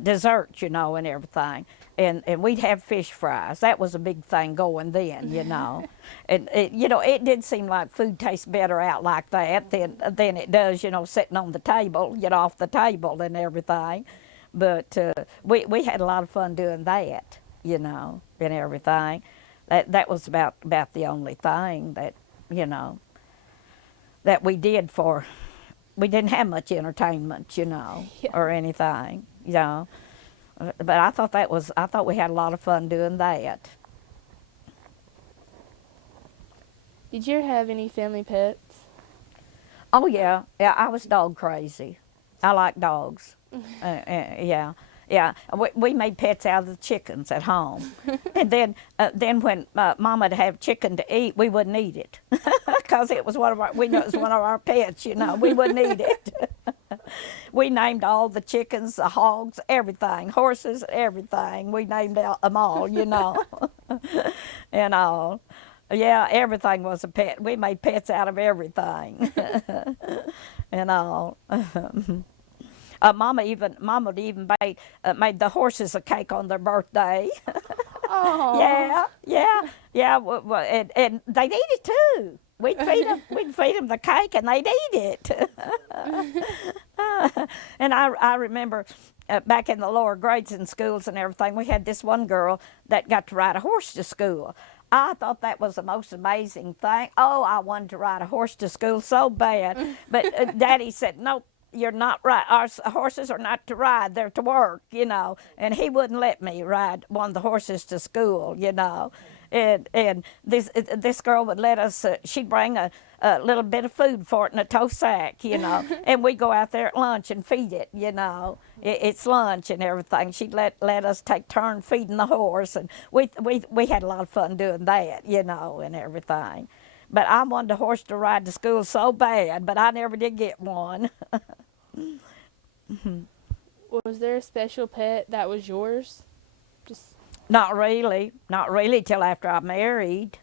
dessert, you know, and everything. And we'd have fish fries. That was a big thing going then, you know. And you know, it did seem like food tastes better out like that than it does, you know, sitting on the table, you know, off the table and everything. But we had a lot of fun doing that, you know, and everything. That was about the only thing that, you know, that we did for. We didn't have much entertainment, you know, or anything, you know. But I thought we had a lot of fun doing that. Did you ever have any family pets? Oh yeah, yeah. I was dog crazy. I like dogs. Yeah, yeah. We made pets out of the chickens at home, and then when Mama'd have chicken to eat, we wouldn't eat it because it was one of our. We know it was one of our pets. You know, we wouldn't eat it. We named all the chickens, the hogs, everything, horses, everything. We named them all. You know, and all. Yeah, everything was a pet. We made pets out of everything, and all. Mama would even made the horses a cake on their birthday. Oh. Yeah, yeah, yeah. And they'd eat it too. We'd feed them the cake, and they'd eat it. And I remember back in the lower grades in schools and everything, we had this one girl that got to ride a horse to school. I thought that was the most amazing thing. Oh, I wanted to ride a horse to school so bad. But Daddy said, nope, you're not right. Our horses are not to ride, they're to work, you know. And he wouldn't let me ride one of the horses to school, you know. And this girl would let us, she'd bring a little bit of food for it in a tow sack, you know. And we'd go out there at lunch and feed it, you know. It's lunch and everything. She'd let us take turn feeding the horse. And we had a lot of fun doing that, you know, and everything. But I wanted a horse to ride to school so bad, but I never did get one. Was there a special pet that was yours? Just Not really till after I married.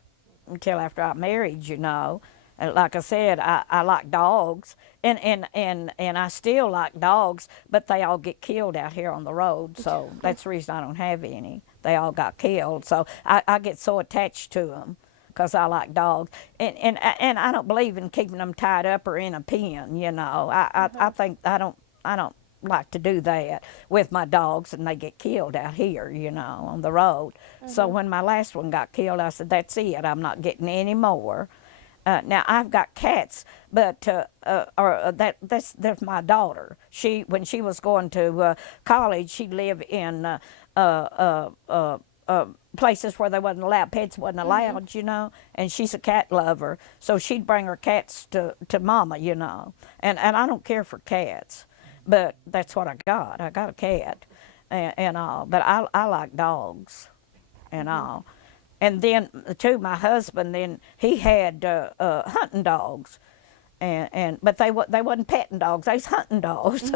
You know. Like I said, I like dogs, and I still like dogs, but they all get killed out here on the road, so that's the reason I don't have any. They all got killed, so I get so attached to them because I like dogs, and I don't believe in keeping them tied up or in a pen. You know, I think I don't like to do that with my dogs, and they get killed out here, you know, on the road. So when my last one got killed, I said, that's it. I'm not getting any more. Now I've got cats, but that's my daughter. When she was going to college, she lived in places where they wasn't allowed, pets wasn't allowed, you know, and she's a cat lover, so she'd bring her cats to Mama, you know, and I don't care for cats, but that's what I got. I got a cat, and all, but I like dogs, and all. And then, too, my husband, then he had hunting dogs, but they wasn't petting dogs, they was hunting dogs,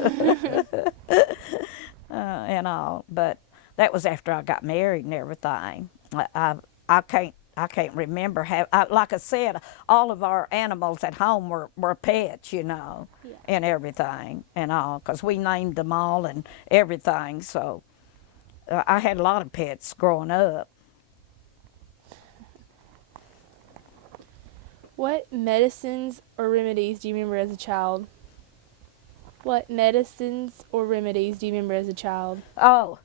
and all. But that was after I got married and everything. I can't remember like I said, all of our animals at home were pets, you know, Yeah. and everything and all, because we named them all and everything. So I had a lot of pets growing up. what medicines or remedies do you remember as a child? What medicines or remedies do you remember as a child? Oh,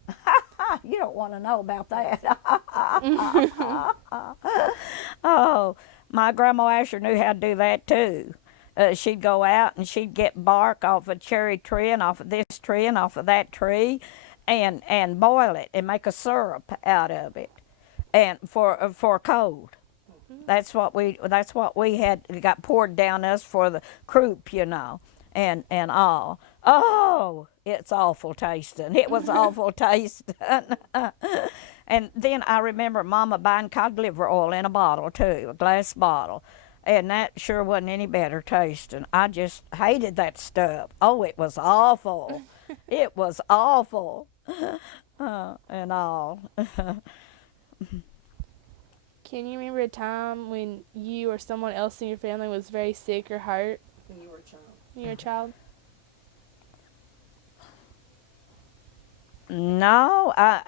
you don't want to know about that. Oh, my grandma Asher knew how to do that too. She'd go out and she'd get bark off a cherry tree and off of this tree and off of that tree, and boil it and make a syrup out of it, and for a cold. That's what we had got poured down us for the croup, you know, and all. Oh, it's awful tasting. It was awful tasting. And then I remember Mama buying cod liver oil in a bottle too, a glass bottle, and that sure wasn't any better tasting. I just hated that stuff. Oh, it was awful. It was awful, and all. Can you remember a time when you or someone else in your family was very sick or hurt When you were a child. when you were a child? No, well,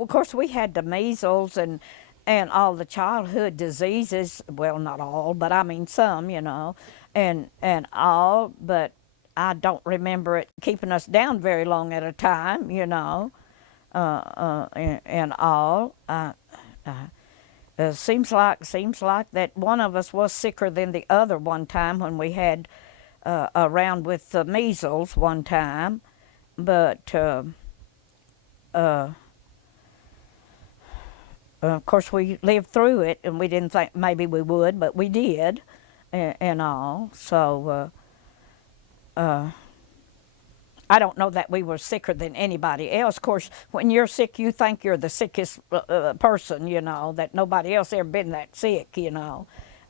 of course we had the measles and all the childhood diseases. Well, not all, but I mean some, you know, and all. But I don't remember it keeping us down very long at a time, you know, and all. Seems like that one of us was sicker than the other one time when we had a round with the measles one time, but of course we lived through it, and we didn't think maybe we would, but we did, and all. So I don't know that we were sicker than anybody else. Of course, when you're sick, you think you're the sickest person, that nobody else ever been that sick.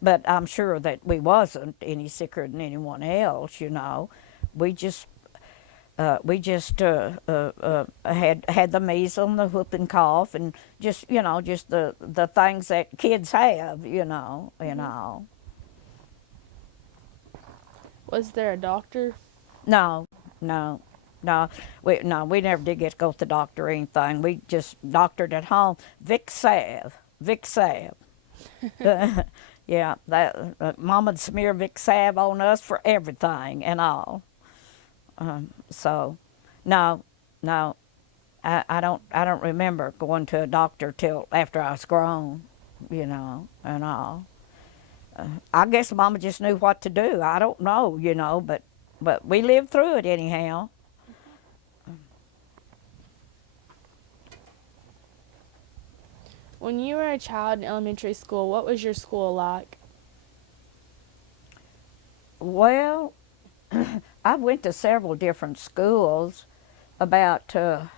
But I'm sure that we wasn't any sicker than anyone else. We just had the measles and the whooping cough and just the things that kids have, and all. Was there a doctor? No, no, no. We never did get to go to the doctor or anything. We just doctored at home. Vic Salve, Vic Salve. Yeah, that Mama'd smear Vic Salve on us for everything and all. So, no, no. I don't remember going to a doctor till after I was grown, and all. I guess Mama just knew what to do. I don't know, but we lived through it anyhow. When you were a child in elementary school, what was your school like? Well, I went to several different schools, about a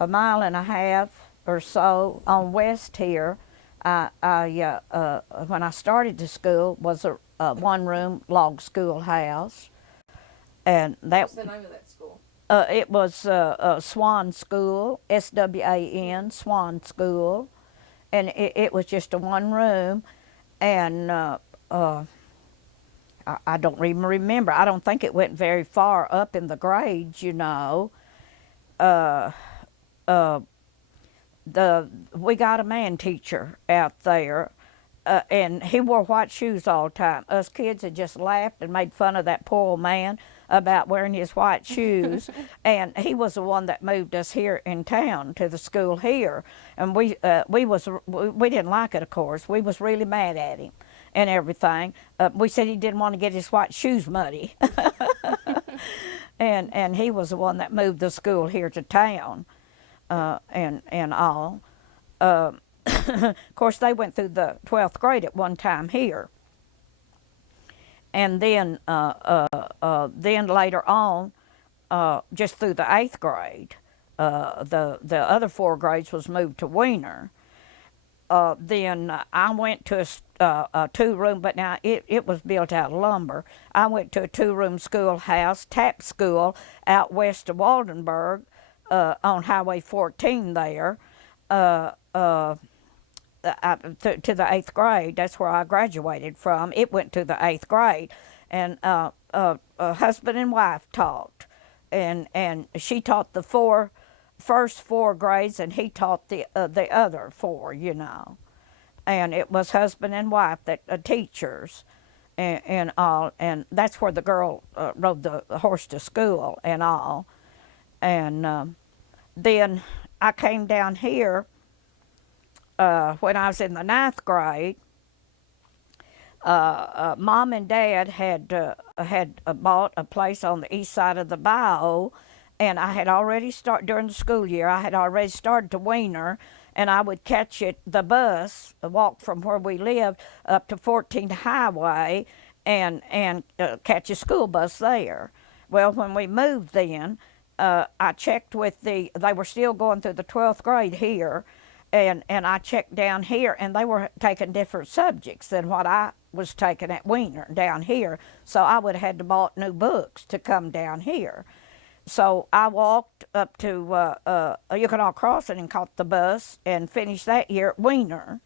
mile and a half or so on west here. When I started the school was a one-room log schoolhouse, and What's the name of that school? it was Swan School, SWAN, Swan School, and it was just a one room, and I don't even remember. I don't think it went very far up in the grades. Uh, uh, we got a man teacher out there, and he wore white shoes all the time. Us kids had just laughed and made fun of that poor old man about wearing his white shoes, and he was the one that moved us here in town to the school here, and we didn't like it, of course. We was really mad at him and everything. We said he didn't want to get his white shoes muddy, and he was the one that moved the school here to town, and all. Of course, they went through the 12th grade at one time here, and then later on, just through the 8th grade, the other 4 grades was moved to Weiner. Then I went to a 2-room, but now it was built out of lumber. I went to a 2-room schoolhouse, tap school, out west of Waldenburg, on Highway 14 there, to the 8th grade. That's where I graduated from. It went to the 8th grade, and husband and wife taught, and she taught the first 4 grades, and he taught the other 4. And it was husband and wife that teachers, and all, and that's where the girl rode the horse to school and all, and then I came down here when I was in the 9th grade. Mom and Dad had bought a place on the east side of the bayou, and I had already started during the school year. I had already started to Weiner, and I would catch the bus, walk from where we lived up to 14th Highway, and catch a school bus there. Well, when we moved then, I checked with they were still going through the 12th grade here, and I checked down here, and they were taking different subjects than what I was taking at Weiner down here. So I would have had to bought new books to come down here. So I walked up to Yukonah Crossing and caught the bus and finished that year at Weiner.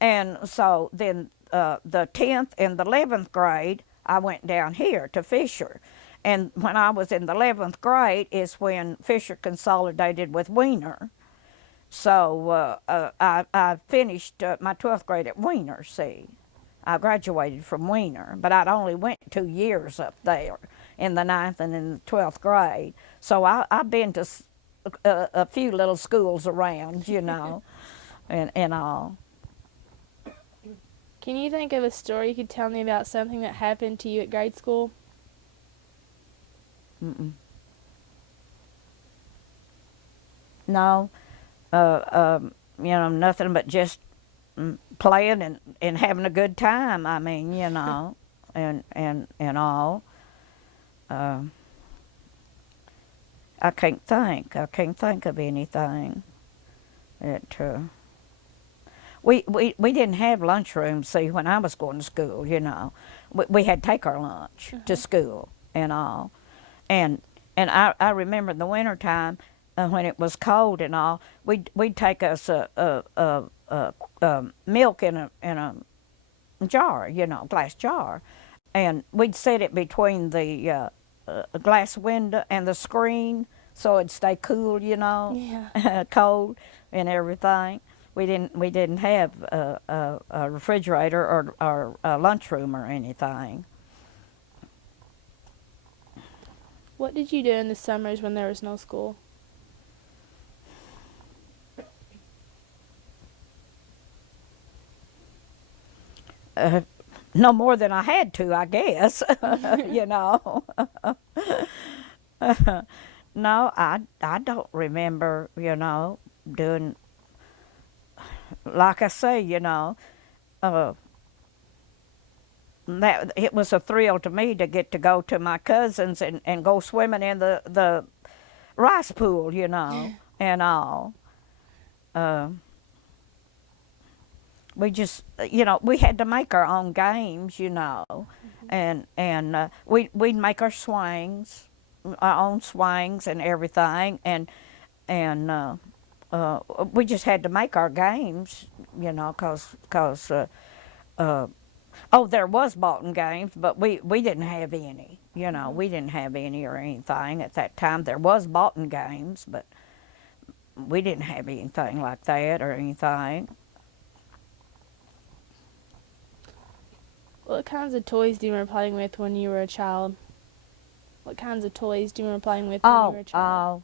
And so then the 10th and the 11th grade, I went down here to Fisher. And when I was in the 11th grade is when Fisher consolidated with Weiner. So I finished my 12th grade at Weiner, see. I graduated from Weiner, but I'd only went 2 years up there in the 9th and in the 12th grade. So I've been to a few little schools around, and all. Can you think of a story you could tell me about something that happened to you at grade school? Mm-mm. No, nothing but just playing and having a good time. I mean, you know, and all. I can't think. I can't think of anything. We didn't have lunchroom. See, when I was going to school, you know, we had to take our lunch to school and all. And I remember in the wintertime when it was cold and all, we'd take us a milk in a jar, you know, glass jar, and we'd set it between the glass window and the screen so it'd stay cool, you know, Yeah. cold and everything. We didn't have a refrigerator or a lunchroom or anything. What did you do in the summers when there was no school? No more than I had to, I guess. You know. No, I don't remember, you know, doing, like I say, you know, that it was a thrill to me to get to go to my cousins and go swimming in the rice pool, you know, and all. We just, you know, we had to make our own games, you know, and we'd make our own swings and everything, and we just had to make our games, you know, cause oh, there was Bolton games, but we didn't have any, you know, we didn't have any or anything at that time. There was Bolton games, but we didn't have anything like that or anything. What kinds of toys do you remember playing with when you were a child? What kinds of toys do you remember playing with when you were a child?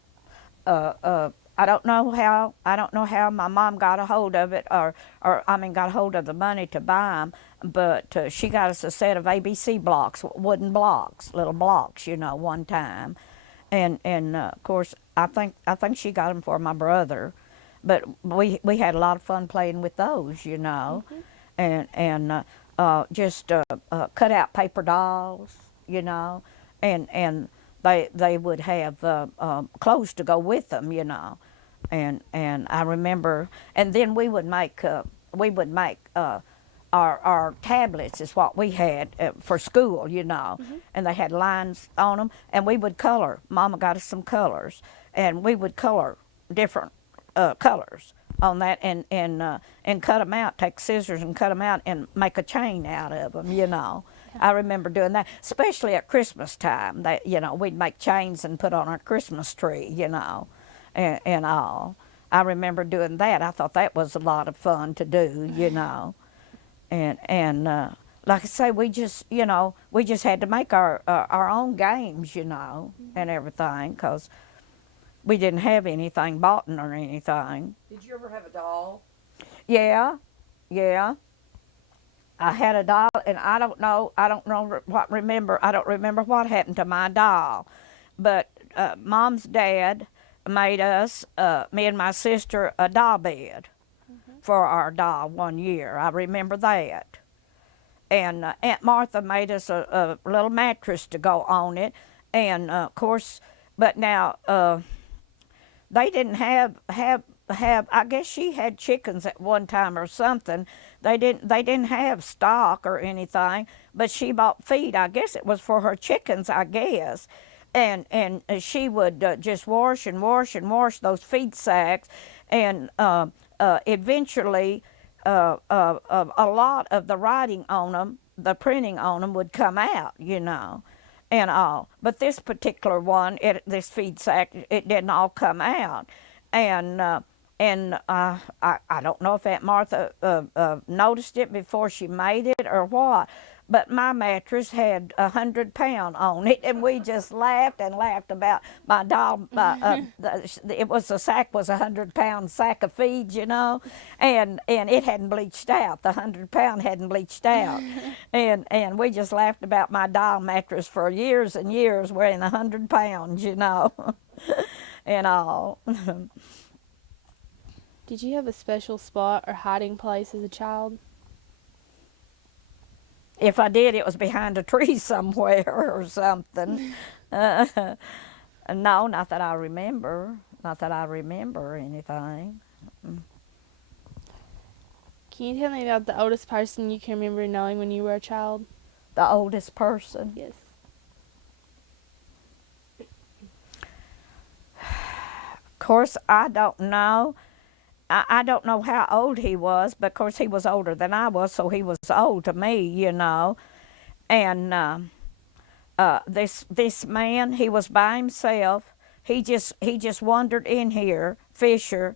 I don't know how my mom got a hold of it, or I mean got a hold of the money to buy them. But she got us a set of ABC blocks, wooden blocks, little blocks, you know, one time, and of course I think she got them for my brother, but we had a lot of fun playing with those, you know, and just cut out paper dolls, you know, and they would have clothes to go with them, you know, and I remember, and then we would make our tablets is what we had for school, you know, and they had lines on them, and we would color. Mama got us some colors, and we would color different colors on that, and cut them out. Take scissors and cut them out, and make a chain out of them, you know. I remember doing that, especially at Christmas time. That, you know, we'd make chains and put on our Christmas tree, you know, and all. I remember doing that. I thought that was a lot of fun to do, you know, and like I say, we just, you know, we just had to make our own games, you know, and everything, because we didn't have anything bought or anything. Did you ever have a doll? Yeah, yeah. I had a doll, and I don't know what remember. I don't remember what happened to my doll, but Mom's dad made us, me and my sister, a doll bed for our doll one year. I remember that. And Aunt Martha made us a little mattress to go on it, and of course, but now they didn't have. I guess she had chickens at one time or something. They didn't have stock or anything, but she bought feed. I guess it was for her chickens, I guess. And she would just wash and wash and wash those feed sacks, and eventually a lot of the writing on them, the printing on them, would come out, you know, and all. But this particular one, this feed sack, it didn't all come out, and I don't know if Aunt Martha noticed it before she made it or what, but my mattress had 100 pounds on it, and we just laughed and laughed about my doll. The sack was 100 pound sack of feed, you know, and it hadn't bleached out. The 100 pound hadn't bleached out, and we just laughed about my doll mattress for years and years, weighing 100 pounds, you know, and all. Did you have a special spot or hiding place as a child? If I did, it was behind a tree somewhere or something. Uh, no, not that I remember. Not that I remember anything. Can you tell me about the oldest person you can remember knowing when you were a child? The oldest person. Yes. Of course, I don't know. I don't know how old he was, but of course he was older than I was, so he was old to me, you know. And this man, he was by himself. He just wandered in here, Fisher,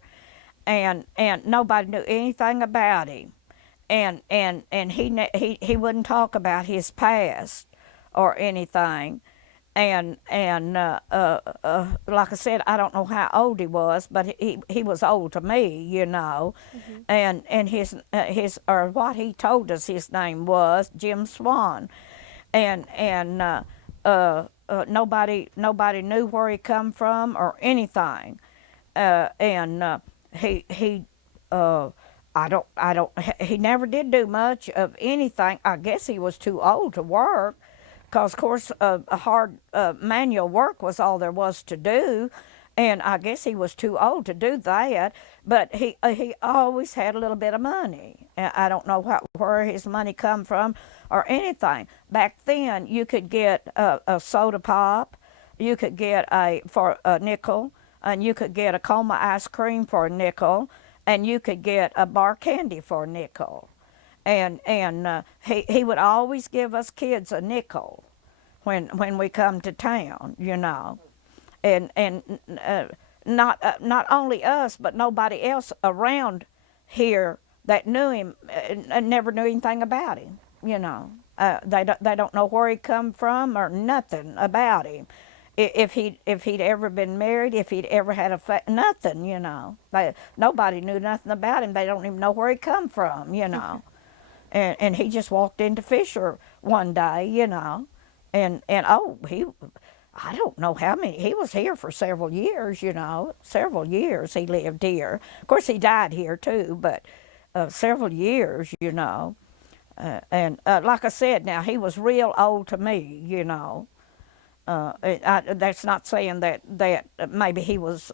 and nobody knew anything about him. And he wouldn't talk about his past or anything. And like I said, I don't know how old he was, but he was old to me, you know. Mm-hmm. And his or what he told us his name was Jim Swan, and nobody knew where he come from or anything. And he I don't he never did do much of anything. I guess he was too old to work, because of course hard manual work was all there was to do, and I guess he was too old to do that. But he always had a little bit of money. And I don't know where his money come from or anything. Back then, you could get a soda pop, you could get for a nickel, and you could get a coma ice cream for a nickel, and you could get a bar candy for a nickel. And he would always give us kids a nickel when we come to town, you know. And not only us, but nobody else around here that knew him never knew anything about him, you know. They don't know where he come from or nothing about him. If he'd ever been married, if he'd ever had nothing, you know. Nobody knew nothing about him. They don't even know where he come from, you know. And he just walked into Fisher one day, you know, and oh, I don't know how many, he was here for several years, you know, several years he lived here. Of course, he died here too, but several years, you know. And like I said, now, he was real old to me, you know. That's not saying that maybe he was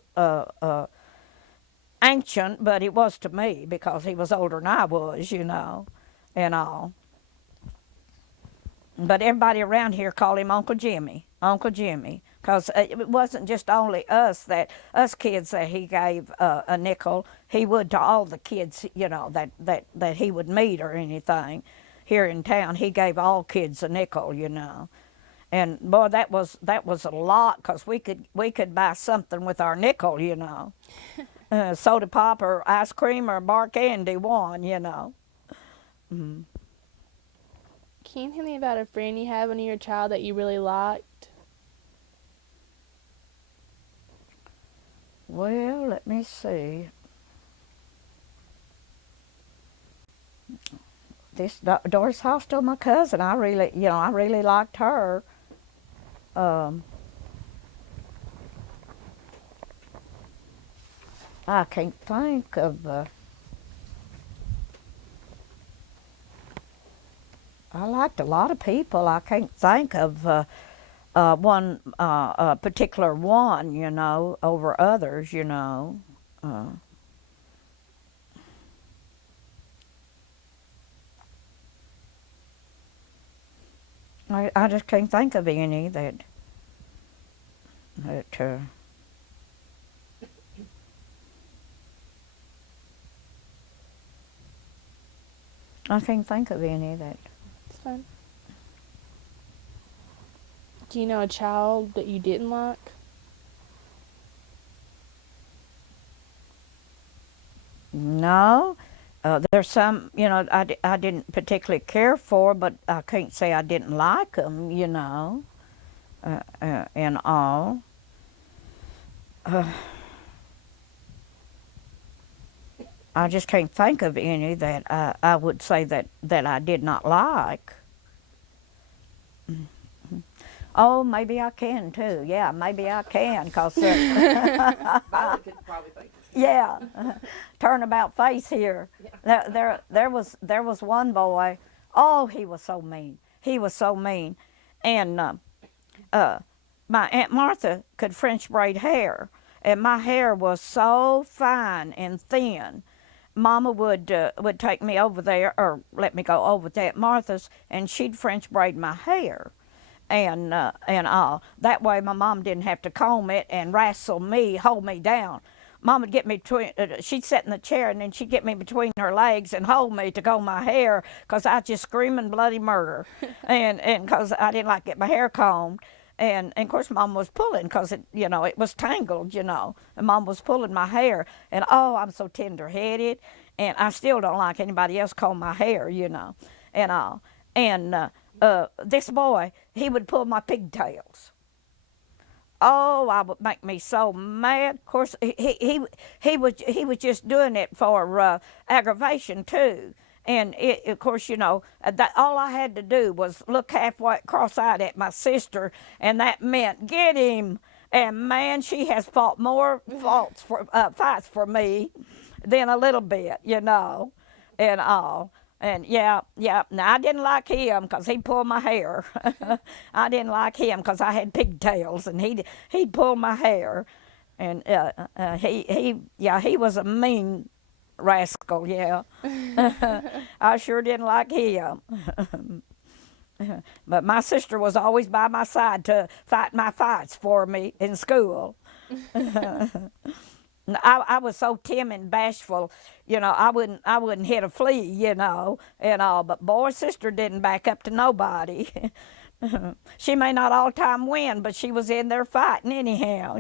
ancient, but he was to me because he was older than I was, you know, and all. But everybody around here called him Uncle Jimmy, because it wasn't just only us kids that he gave a nickel. He would to all the kids, you know, that he would meet or anything here in town. He gave all kids a nickel, you know. And boy, that was a lot, because we could buy something with our nickel, you know. Soda pop or ice cream or bar candy, one, you know. Mm-hmm. Can you tell me about a friend you had when you were a child that you really liked? Well, let me see. This Doris Hostel, my cousin, I really liked her. I can't think of. I liked a lot of people. I can't think of one particular one, you know, over others, you know. I just can't think of any that I can't think of any that. It's fine. Do you know a child that you didn't like? No. There's some, you know, I didn't particularly care for, but I can't say I didn't like them, you know, and all. I just can't think of any that I would say that I did not like. Oh, maybe I can too. Yeah, maybe I can, cause Bailey could probably think of Yeah, turnabout face here. Yeah. There was one boy. Oh, he was so mean. He was so mean, and uh, my Aunt Martha could French braid hair, and my hair was so fine and thin. Mama would take me over there, or let me go over to Aunt Martha's, and she'd French braid my hair, and all. That way, my mom didn't have to comb it and wrestle me, hold me down. Mom would get me between. She'd sit in the chair, and then she'd get me between her legs and hold me to comb my hair, 'cause I was just screaming bloody murder, and 'cause I didn't like to get my hair combed. And of course, Mom was pulling, 'cause it was tangled, and Mom was pulling my hair. And oh, I'm so tender-headed, and I still don't like anybody else comb my hair, and all. And this boy, he would pull my pigtails. Oh, I would make me so mad. Of course, he was just doing it for aggravation too. And of course, that all I had to do was look halfway cross-eyed at my sister, and that meant get him. And man, she has fought more fights for me than a little bit, and all. And yeah. Now I didn't like him 'cause he pulled my hair. I didn't like him 'cause I had pigtails, and he'd pull my hair, and he was a mean rascal. Yeah, I sure didn't like him. But my sister was always by my side to fight my fights for me in school. I was so timid and bashful, I wouldn't hit a flea, and all. But boy, sister didn't back up to nobody. She may not all the time win, but she was in there fighting anyhow,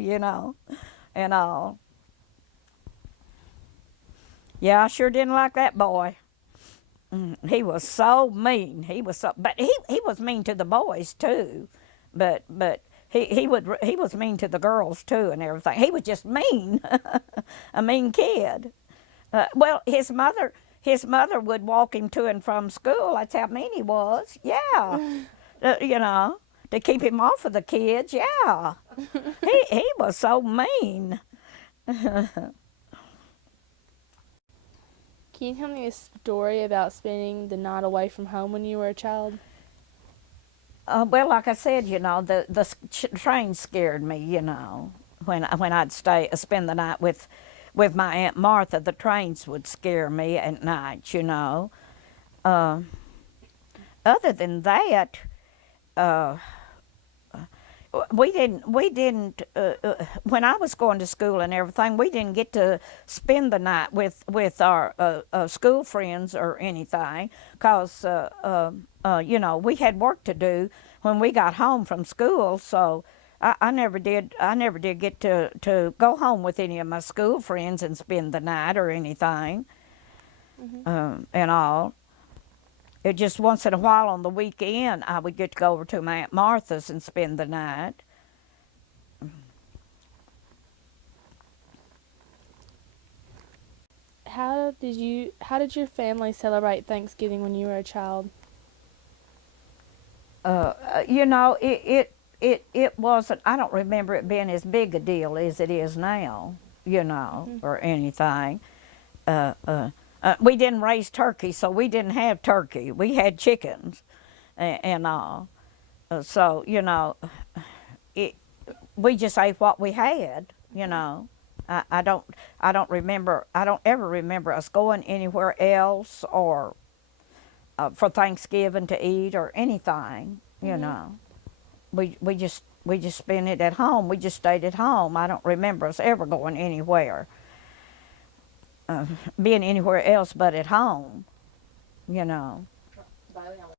and all. Yeah, I sure didn't like that boy. He was so mean. But he was mean to the boys too, but. He was mean to the girls too and everything. He was just mean, a mean kid. Well, his mother would walk him to and from school. That's how mean he was. Yeah, to keep him off of the kids. Yeah, he was so mean. Can you tell me a story about spending the night away from home when you were a child? Well, like I said, the train scared me. When I'd spend the night with my Aunt Martha, the trains would scare me at night. Other than that, we didn't. When I was going to school and everything, we didn't get to spend the night with our school friends or anything, 'cause we had work to do when we got home from school. So I never did get to go home with any of my school friends and spend the night or anything, and all. It just once in a while on the weekend I would get to go over to my Aunt Martha's and spend the night. How did your family celebrate Thanksgiving when you were a child? It wasn't. I don't remember it being as big a deal as it is now, or anything. We didn't raise turkey, so we didn't have turkey. We had chickens, and all. So we just ate what we had. I don't ever remember us going anywhere else or for Thanksgiving to eat or anything. We just spent it at home. We just stayed at home. I don't remember us ever going anywhere. Being anywhere else but at home, Bailey, I'm